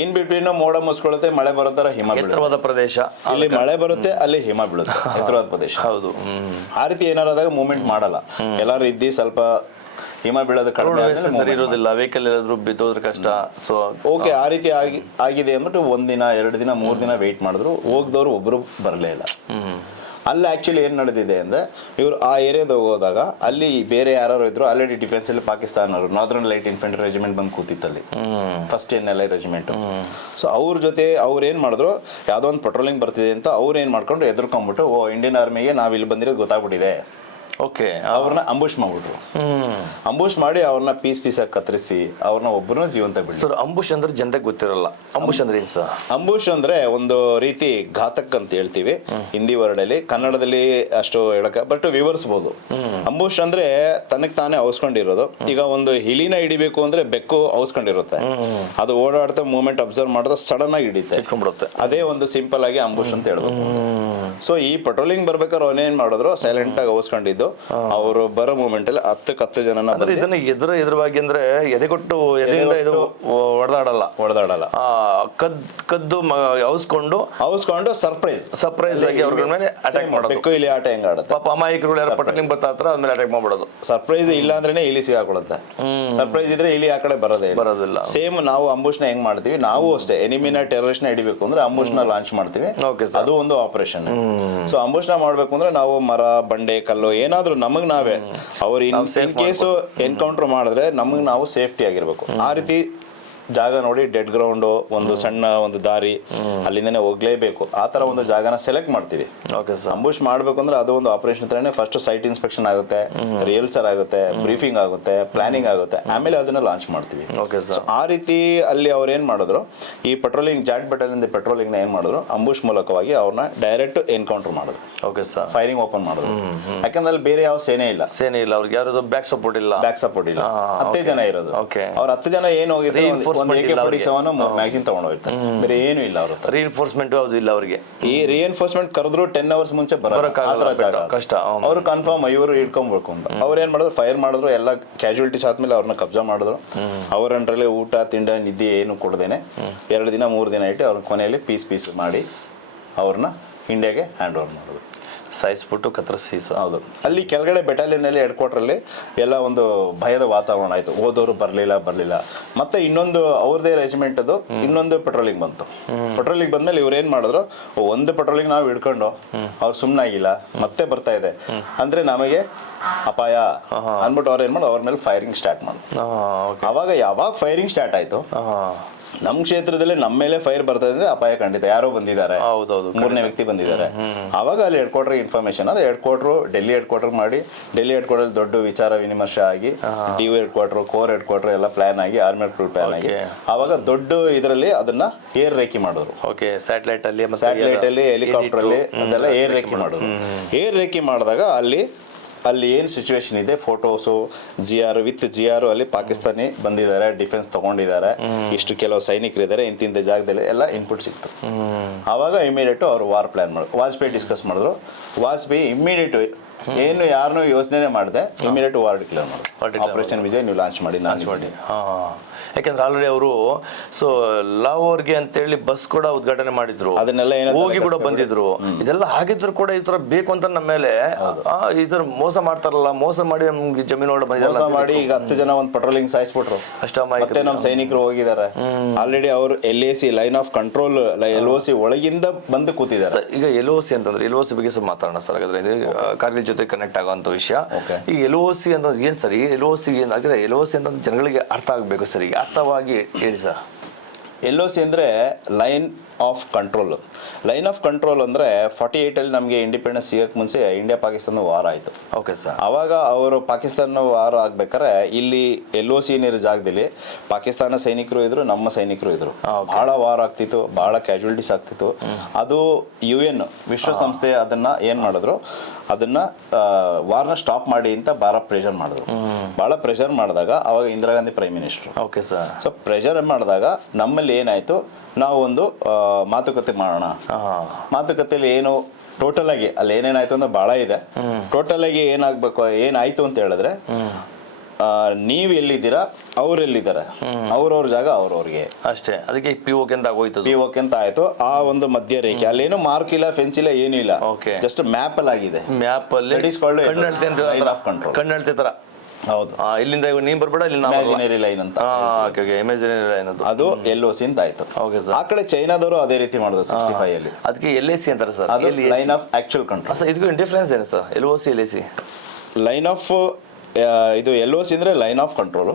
ಇನ್ ಬಿಟ್ವೀನ್ ಮೋಡ ಮುಸ್ಕೊಳ್ಳುತ್ತೆ, ಮಳೆ ಬರುತ್ತರ ಹಿಮ ಬೀಳುತ್ತೆ. ಪ್ರದೇಶ ಇಲ್ಲಿ ಮಳೆ ಬರುತ್ತೆ, ಅಲ್ಲಿ ಹಿಮ ಬೀಳುತ್ತೆ, ಎತ್ತರವಾದ ಪ್ರದೇಶ. ಆ ರೀತಿ ಏನಾರು ಆದಾಗ ಮೂವ್ಮೆಂಟ್ ಮಾಡಲ್ಲ. ಎಲ್ಲಾರು ಇದ್ದಿ ಸ್ವಲ್ಪ ಹಿಮ ಬೀಳೋದು ಕಡಿಮೆ ಸರಿ ಇರೋದಿಲ್ಲ, ವೆಹಿಕಲ್ ಏನಾದ್ರು ಬಿದ್ದೋದ್ರ ಕಷ್ಟ. ಸೊ ಓಕೆ, ಆ ರೀತಿ ಆಗಿದೆ ಅಂದ್ಬಿಟ್ಟು 1 ದಿನ 2 ದಿನ 3 ದಿನ ವೆಯ್ಟ್ ಮಾಡಿದ್ರು. ಹೋಗ್ದವ್ರು ಒಬ್ರು ಬರಲೇ ಇಲ್ಲ. ಅಲ್ಲಿ ಆಕ್ಚುಲಿ ಏನ್ ನಡೆದಿದೆ ಅಂದ್ರೆ ಇವರು ಆ ಏರಿಯಾದಾಗ ಹೋದಾಗ ಅಲ್ಲಿ ಬೇರೆ ಯಾರು ಇದ್ರು, ಆಲ್ರೆಡಿ ಡಿಫೆನ್ಸ್ ಅಲ್ಲಿ ಪಾಕಿಸ್ತಾನವರು ನಾರ್ದರ್ನ್ ಲೈಟ್ ಇನ್ಫೆಂಟ್ರಿ ರೆಜಿಮೆಂಟ್ ಬಂದು ಕೂತಿತ್ತಲ್ಲಿ, ಫಸ್ಟ್ NLI ರೆಜಿಮೆಂಟ್. ಸೊ ಅವ್ರ ಜೊತೆ ಅವ್ರು ಏನ್ ಮಾಡಿದ್ರು, ಯಾವ್ದೋ ಒಂದು ಪೆಟ್ರೋಲಿಂಗ್ ಬರ್ತಿದೆ ಅಂತ ಅವ್ರು ಏನ್ ಮಾಡ್ಕೊಂಡು ಎದುರ್ಕೊಂಡ್ಬಿಟ್ಟು, ಇಂಡಿಯನ್ ಆರ್ಮಿಗೆ ನಾವ್ ಇಲ್ಲಿ ಬಂದಿರೋದು ಗೊತ್ತಾಗ್ಬಿಟ್ಟಿದೆ, ಓಕೆ. ಅವ್ರನ್ನ ಅಂಬುಷ್ ಮಾಡ್ಬಿಟ್ರು. ಅಂಬುಷ್ ಮಾಡಿ ಅವ್ರನ್ನ ಪೀಸ್ ಆಗಿ ಕತ್ತರಿಸಿ ಅವ್ರನ್ನ ಒಬ್ಬರು ಜೀವಂತ ಬಿಡಿ. ಸರ್ ಅಂಬುಷ್ ಅಂದ್ರೆ ಜನತೆಗೆ ಗೊತ್ತಿರಲ್ಲ, ಅಂಬುಷ್ ಅಂದ್ರೆ ಏನು ಸರ್? ಅಂಬುಷ್ ಅಂದ್ರೆ ಒಂದು ರೀತಿ ಘಾತಕ್ ಅಂತ ಹೇಳ್ತೀವಿ ಹಿಂದಿ ವರ್ಡ್ ಅಲ್ಲಿ, ಕನ್ನಡದಲ್ಲಿ ಅಷ್ಟು ಹೇಳಕ ಬಟ್ ವಿವರಿಸಬಹುದು. ಅಂಬುಷ್ ಅಂದ್ರೆ ತನಗ್ ತಾನೇ ಔಸ್ಕೊಂಡಿರೋದು. ಈಗ ಒಂದು ಹಿಲಿನ ಹಿಡಿಬೇಕು ಅಂದ್ರೆ ಬೆಕ್ಕು ಔಸ್ಕೊಂಡಿರುತ್ತೆ, ಅದು ಓಡಾಡ್ತಾ ಮೂವ್ಮೆಂಟ್ ಅಬ್ಸರ್ವ್ ಮಾಡಿದ್ರೆ ಸಡನ್ ಆಗಿ ಹಿಡಿತೆ ಇಟ್ಕೊಂಡ್ಬಿಡುತ್ತೆ. ಅದೇ ಒಂದು ಸಿಂಪಲ್ ಆಗಿ ಅಂಬುಷ್ ಅಂತ ಹೇಳ್ಬೇಕು. ಸೊ ಈ ಪೆಟ್ರೋಲಿಂಗ್ ಬರ್ಬೇಕಾದ್ರೆ ಅವನೇನ್ ಮಾಡಿದ್ರು, ಸೈಲೆಂಟ್ ಆಗಿ ಔಸ್ಕೊಂಡಿದ್ದು ಅವರು ಬರೋ ಮೂಮೆಂಟ್ ಅಲ್ಲಿ 10 ಜನನ ಇದನ್ನ ಎದುರವಾಗಿ ಅಂದ್ರೆ ಎದೆಗೊಟ್ಟು ಎದೆಯಿಂದ ಇದು ಹೊಡೆದಾಡಲ್ಲ, ಕದ್ದು ಔಸ್ಕೊಂಡು ಸರ್ಪ್ರೈಸ್ ಆಗಿ ಅವ್ರ ಮೇಲೆ ಅಟ್ಯಾಕ್ ಮಾಡೋದು. ಬೆಕ್ಕು ಇಲ್ಲಿ ಆಟ ಹೆಂಗ ಆಡುತ್ತೆ ಪಾಪ ಅಮಾಯಕರು ಯಾರು ಪೆಟ್ರೋಲಿಂಗ್ ಬರ್ತಾ ಇರ್ತಾರೆ ಅದ್ರ ಮೇಲೆ ಅಟ್ಯಾಕ್ ಮಾಡ್ಬಿಡೋದು. ಸರ್ಪ್ರೈಸ್ ಇಲ್ಲ ಅಂದ್ರೇನೆ ಇಲಿ ಸಿಗಾಕೊಳ್ಳುತ್ತೆ, ಸರ್ಪ್ರೈಸ್ ಇದ್ರೆ ಇಲಿ ಆ ಕಡೆ ಬರೋದಿಲ್ಲ. ಸೇಮ್ ನಾವು ಅಂಬುಷ್ನ ಹೆಂಗ್ ಮಾಡ್ತೀವಿ, ನಾವು ಅಷ್ಟೇ ಎನಿಮಿನ ಟೆರರಿಸ್ಟ್ ನ ಹಿಡಿಬೇಕು ಅಂದ್ರೆ ಅಂಬುಷ್ನ ಲಾಂಚ್ ಮಾಡ್ತೀವಿ, ಅದು ಒಂದು ಆಪರೇಷನ್. ಸೊ ಅಂಬುಷ್ನ ಮಾಡ್ಬೇಕು ಅಂದ್ರೆ ನಾವು ಮರ ಬಂಡೆ ಕಲ್ಲು ಏನಾದ್ರು ನಮಗ್ ನಾವೇ ಅವ್ರು ಇನ್ ಕೇಸು ಎನ್ಕೌಂಟರ್ ಮಾಡಿದ್ರೆ ನಮಗ್ ನಾವು ಸೇಫ್ಟಿ ಆಗಿರ್ಬೇಕು. ಆ ರೀತಿ ಜಾಗ ನೋಡಿ ಡೆಡ್ ಗ್ರೌಂಡ್ ಒಂದು ಸಣ್ಣ ಒಂದು ದಾರಿ ಅಲ್ಲಿಂದನೇ ಹೋಗ್ಲೇಬೇಕು, ಆ ತರ ಒಂದು ಜಾಗನ ಸೆಲೆಕ್ಟ್ ಮಾಡ್ತೀವಿ. ಅಂಬುಷ್ ಮಾಡ್ಬೇಕು ಅಂದ್ರೆ ಅದು ಒಂದು ಆಪರೇಷನ್ ತರನೇ ಫಸ್ಟ್ ಸೈಟ್ ಇನ್ಸ್ಪೆಕ್ಷನ್ ಆಗುತ್ತೆ, ರಿಹರ್ಸಲ್ ಆಗುತ್ತೆ, ಬ್ರೀಫಿಂಗ್ ಆಗುತ್ತೆ, ಪ್ಲಾನಿಂಗ್ ಆಗುತ್ತೆ, ಆಮೇಲೆ ಅದನ್ನ ಲಾಂಚ್ ಮಾಡ್ತೀವಿ. ಆ ರೀತಿ ಅಲ್ಲಿ ಅವ್ರು ಏನ್ ಮಾಡಿದ್ರು, ಈ ಪೆಟ್ರೋಲಿಂಗ್ ಜಾಟ್ ಬೆಟಾಲಿಯನ್ ಪೆಟ್ರೋಲಿಂಗ್ ನ ಏನ್ ಮಾಡಿದ್ರು, ಅಂಬುಷ್ ಮೂಲಕವಾಗಿ ಅವ್ರನ್ನ ಡೈರೆಕ್ಟ್ ಎನ್ಕೌಂಟರ್ ಮಾಡಿದ್ರು, ಫೈರಿಂಗ್ ಓಪನ್ ಮಾಡಿದ್ರು. ಯಾಕಂದ್ರೆ ಅಲ್ಲಿ ಬೇರೆ ಯಾವ ಸೇನೆ ಇಲ್ಲ, ಅವ್ರಿಗೆ ಯಾರು ಬ್ಯಾಕ್ ಸಪೋರ್ಟ್ ಇಲ್ಲ 10 ಜನ ಇರೋದು. ಅವ್ರ 10 ಜನ ಏನ್ ಹೋಗಿರ್ತಾರೆ, ಮ್ಯಾಗ್ಝಿನ್ ತಗೊಂಡೋಗಿರ್ತಾರೆ, ಬೇರೆ ಏನು ಇಲ್ಲ ಅವ್ರ ಹತ್ರ. ರಿಇನ್ಫೋರ್ಸ್ಮೆಂಟ್ ಯಾವುದು ಇಲ್ಲ ಅವ್ರಿಗೆ. ಈ ರಿಇನ್ಫೋರ್ಸ್ಮೆಂಟ್ ಕರೆದ್ರು 10 hours ಮುಂಚೆ ಕಷ್ಟ. ಅವ್ರು ಕನ್ಫರ್ಮ್ ಇವರು ಇಟ್ಕೊಂಡ್ಬೇಕು ಅಂತ ಅವ್ರು ಏನ್ ಮಾಡಿದ್ರು, ಫೈರ್ ಮಾಡಿದ್ರು, ಎಲ್ಲ ಕ್ಯಾಶುಯಾಲಿಟೀಸ್ ಆದ್ಮೇಲೆ ಅವ್ರನ್ನ ಕಬ್ಜಾ ಮಾಡಿದ್ರು. ಅವ್ರ ಅಂಡ್ರಲ್ಲಿ ಊಟ ತಿಂಡ ನಿದ್ದೆ ಏನು ಕೊಡದೇನೆ 2 ದಿನ 3 ದಿನ ಇಟ್ಟು ಅವ್ರ ಕೊನೆಯಲ್ಲಿ ಪೀಸ್ ಮಾಡಿ ಅವ್ರನ್ನ ಇಂಡಿಯಾಗೆ ಹ್ಯಾಂಡ್ ಓವರ್ ಮಾಡೋದು, ಸಾಯಿಸ್ಬಿಟ್ಟು ಕತ್ತರಿಸಿ. ಹೌದು. ಅಲ್ಲಿ ಕೆಳಗಡೆ ಬೆಟಾಲಿಯನ್ ಅಲ್ಲಿ ಹೆಡ್ ಕ್ವಾರ್ಟರ್ ಅಲ್ಲಿ ಎಲ್ಲ ಒಂದು ಭಯದ ವಾತಾವರಣ ಆಯ್ತು, ಹೋದವರು ಬರ್ಲಿಲ್ಲ. ಮತ್ತೆ ಇನ್ನೊಂದು ಅವ್ರದೇ ರೆಜಿಮೆಂಟ್ ಅದು ಇನ್ನೊಂದು ಪೆಟ್ರೋಲಿಂಗ್ ಬಂತು. ಪೆಟ್ರೋಲಿಂಗ್ ಬಂದ್ಮೇಲೆ ಇವ್ರು ಏನ್ ಮಾಡಿದ್ರು, ಒಂದು ಪೆಟ್ರೋಲಿಂಗ್ ನಾವು ಹಿಡ್ಕೊಂಡು ಅವ್ರು ಸುಮ್ಮನಾಗಿಲ್ಲ, ಮತ್ತೆ ಬರ್ತಾ ಇದೆ ಅಂದ್ರೆ ನಮಗೆ ಅಪಾಯ ಅಂದ್ಬಿಟ್ಟು ಅವ್ರು ಏನ್ ಮಾಡೋದು, ಅವ್ರ ಮೇಲೆ ಫೈರಿಂಗ್ ಸ್ಟಾರ್ಟ್ ಮಾಡಿದ್ರು. ಅವಾಗ ಯಾವಾಗ ಫೈರಿಂಗ್ ಸ್ಟಾರ್ಟ್ ಆಯ್ತು, ನಮ್ ಕ್ಷೇತ್ರದಲ್ಲಿ ನಮ್ಮ ಮೇಲೆ ಫೈರ್ ಬರ್ತಾ ಇದೆ, ಅಪಾಯ ಖಂಡಿತ, ಯಾರೋ ಬಂದಿದ್ದಾರೆ, 3ನೇ ವ್ಯಕ್ತಿ ಬಂದಿದ್ದಾರೆ. ಆವಾಗ ಅಲ್ಲಿ ಹೆಡ್ ಕ್ವಾರ್ಟರ್ ಇನ್ಫಾರ್ಮೇಶನ್, ಅದು head quarter Delhi head quarter ಮಾಡಿ, ಡೆಲ್ಲಿ ಹೆಡ್ ಕ್ವಾರ್ಟರ್ ದೊಡ್ಡ ವಿಚಾರ ವಿನಿಮರ್ಶೆ ಆಗಿ, D head quarter, core head quarter ಎಲ್ಲ ಪ್ಲಾನ್ ಆಗಿ, ಆರ್ಮಿ ಪ್ಲಾನ್ ಆಗಿ, ಆವಾಗ ದೊಡ್ಡ ಇದರಲ್ಲಿ ಅದನ್ನ ಏರ್ ರೇಖಿ ಮಾಡಿದ್ರು. ಸ್ಯಾಟಲೈಟ್ ಅಲ್ಲಿ ಹೆಲಿಕಾಪ್ಟರ್ ಅಲ್ಲಿ ಅದೆಲ್ಲ ಏರ್ ರೇಖಿ ಮಾಡಿದ್ರು. ಏರ್ ರೇಖಿ ಮಾಡಿದಾಗ ಅಲ್ಲಿ ಏನು ಸಿಚುವೇಶನ್ ಇದೆ, ಫೋಟೋಸು ವಿತ್ GR ಅಲ್ಲಿ ಪಾಕಿಸ್ತಾನಿ ಬಂದಿದ್ದಾರೆ, ಡಿಫೆನ್ಸ್ ತಗೊಂಡಿದ್ದಾರೆ, ಇಷ್ಟು ಕೆಲವು ಸೈನಿಕರು ಇದ್ದಾರೆ, ಇಂತಿಂತ ಜಾಗದಲ್ಲಿ ಎಲ್ಲ ಇನ್ಪುಟ್ ಸಿಕ್ತು. ಆವಾಗ ಇಮಿಡಿಯೇಟ್ ಅವರು ವಾರ್ ಪ್ಲಾನ್ ಮಾಡಿದ್ರು. ವಾಜಪೇಯಿ ಡಿಸ್ಕಸ್ ಮಾಡಿದ್ರು. ವಾಜಪೇಯಿ ಇಮಿಡಿಯೇಟ್ ಏನು ಯಾರನ್ನೂ ಯೋಚನೆ ಮಾಡಿದೆ, ಇಮಿಡಿಯೇಟ್ ವಾರ್ ಡಿಕ್ಲೇರ್ ಮಾಡಿದ್ರು. ಆಪರೇಷನ್ ವಿಜಯ್ ನೀವು ಲಾಂಚ್ ಮಾಡಿ. ಯಾಕಂದ್ರೆ ಆಲ್ರೆಡಿ ಅವರು ಲಾಹೋರ್ಗೆ ಅಂತೇಳಿ ಬಸ್ ಕೂಡ ಉದ್ಘಾಟನೆ ಮಾಡಿದ್ರು, ಅದನ್ನೆಲ್ಲ ಹೋಗಿ ಕೂಡ ಬಂದಿದ್ರು. ಇದೆಲ್ಲ ಆಗಿದ್ರು ಕೂಡ ಈ ತರ ಬೇಕು ಅಂತ ನಮ್ಮ ಮೇಲೆ ಈ ತರ ಮೋಸ ಮಾಡ್ತಾರಲ್ಲ, ಮೋಸ ಮಾಡಿ ನಮ್ಗೆ ಜಮೀನು ಮೋಸ ಮಾಡಿ ಈಗ 10 ಜನ ಒಂದು ಪೆಟ್ರೋಲಿಂಗ್ ಸಾಯಿಸ್ಬಿಟ್ರು. ಮತ್ತೆ ನಮ್ಮ ಸೈನಿಕರು ಹೋಗಿದ್ದಾರೆ. ಆಲ್ರೆಡಿ ಅವರು LAC line of control LOC ಒಳಗಿಂದ ಬಂದು ಕೂತಿದ್ದಾರೆ. ಈಗ LOC ಅಂತಂದ್ರೆ LOC ಬಗ್ಗೆ ಸ್ವಲ್ಪ ಮಾತಾಡೋಣ ಸರ್. ಹಾಗಾದ್ರೆ ಕಾರ್ಗಿಲ್ ಜೊತೆ ಕನೆಕ್ಟ್ ಆಗುವಂತ ವಿಷಯ. ಈ LOC ಅಂತಂದ್ರೆ ಏನ್ ಸರ್? ಈ LOC ಏನಾಗಿದೆ? LOC ಅಂತಂದ್ರೆ ಜನಗಳಿಗೆ ಅರ್ಥ ಆಗ್ಬೇಕು ಸರ್, ಈಗ ಅರ್ಥವಾಗಿ ಹೇಳಿ ಸರ್. LOC ಅಂದ್ರೆ line of control. Line of control ಅಂದ್ರೆ 48 ಅಲ್ಲಿ ನಮಗೆ ಇಂಡಿಪೆಂಡೆನ್ಸ್ ಸಿಗಕ್ಕೆ ಮುಂಚೆ ಇಂಡಿಯಾ ಪಾಕಿಸ್ತಾನ ವಾರ ಆಯ್ತು. Okay sir. ಅವಾಗ ಅವರು ಪಾಕಿಸ್ತಾನ ವಾರ ಆಗ್ಬೇಕಾದ್ರೆ ಇಲ್ಲಿ LOC ಏನಿರೋ ಜಾಗದಲ್ಲಿ ಪಾಕಿಸ್ತಾನ ಸೈನಿಕರು ಇದ್ರು, ನಮ್ಮ ಸೈನಿಕರು ಇದ್ರು. ಬಹಳ ವಾರ ಆಗ್ತಿತ್ತು, ಬಹಳ ಕ್ಯಾಶುಯಾಲಿಟೀಸ್ ಆಗ್ತಿತ್ತು. ಅದು UN ವಿಶ್ವಸಂಸ್ಥೆ ಅದನ್ನ ಏನ್ ಮಾಡಿದ್ರು, ಅದನ್ನ ವಾರ್ನ ಸ್ಟಾಪ್ ಮಾಡಿ ಅಂತ ಬಹಳ ಪ್ರೆಷರ್ ಮಾಡಿದ್ರು. ಬಹಳ ಪ್ರೆಷರ್ ಮಾಡಿದಾಗ ಅವಾಗ Indira Gandhi prime minister. Okay sir. So pressure ಮಾಡಿದಾಗ ನಮ್ಮಲ್ಲಿ ಏನಾಯ್ತು, ನಾವು ಒಂದು ಮಾತುಕತೆ ಮಾಡೋಣ. ಮಾತುಕತೆಯಲ್ಲಿ ಏನು ಟೋಟಲ್ ಆಗಿ ಅಲ್ಲಿ ಏನೇನಾಯ್ತು ಅಂದ್ರೆ ಬಹಳ ಇದೆ. ಟೋಟಲ್ ಆಗಿ ಏನಾಯ್ತು ಅಂತ ಹೇಳಿದ್ರೆ, ನೀವ್ ಎಲ್ಲಿದ್ದೀರಾ, ಅವ್ರು ಎಲ್ಲಿದ್ದಾರೆ, ಅವ್ರವ್ರ ಜಾಗ ಅವ್ರವ್ರಿಗೆ ಅಷ್ಟೇ. ಅದಕ್ಕೆ POK ಅಂತ ಆಗೋಯ್ತು. POK ಅಂತ ಆಯ್ತು. ಆ ಒಂದು ಮಧ್ಯ ರೇಖೆ ಅಲ್ಲೇನು ಮಾರ್ಕ್ ಇಲ್ಲ, ಫೆನ್ಸ್ ಇಲ್ಲ, ಏನು ಇಲ್ಲ, ಜಸ್ಟ್ ಮ್ಯಾಪ್ ಅಲ್ಲಿ ಆಗಿದೆ. ಮ್ಯಾಪ್ ಅಲ್ಲಿ ಕಣ್ಣಳ್ತೆ ತರ. ಹೌದು. ಇಲ್ಲಿಂದ ನೀನ್ ಬರ್ಬೇಡ, ಇಲ್ಲಿ ಇಮ್ಯಾಜಿನರಿ ಲೈನ್ ಅಂತ. ಇಮ್ಯಾಜಿನರಿ ಲೈನ್ ಅದು LOC ಅಂತ ಆಯ್ತು. ಆ ಕಡೆ ಚೈನಾದವರು ಅದೇ ರೀತಿ ಮಾಡಿದ್ರು 65 ಅಲ್ಲಿ. ಅದಕ್ಕೆ LAC ಅಂತಾರೆ ಸರ್. ಅದು line of actual control. Sir ಇದಕ್ಕೂ ಡಿಫರೆನ್ಸ್ ಏನು sir? LOC LAC line of ಇದು LOC ಅಂದ್ರೆ ಲೈನ್ ಆಫ್ ಕಂಟ್ರೋಲ್,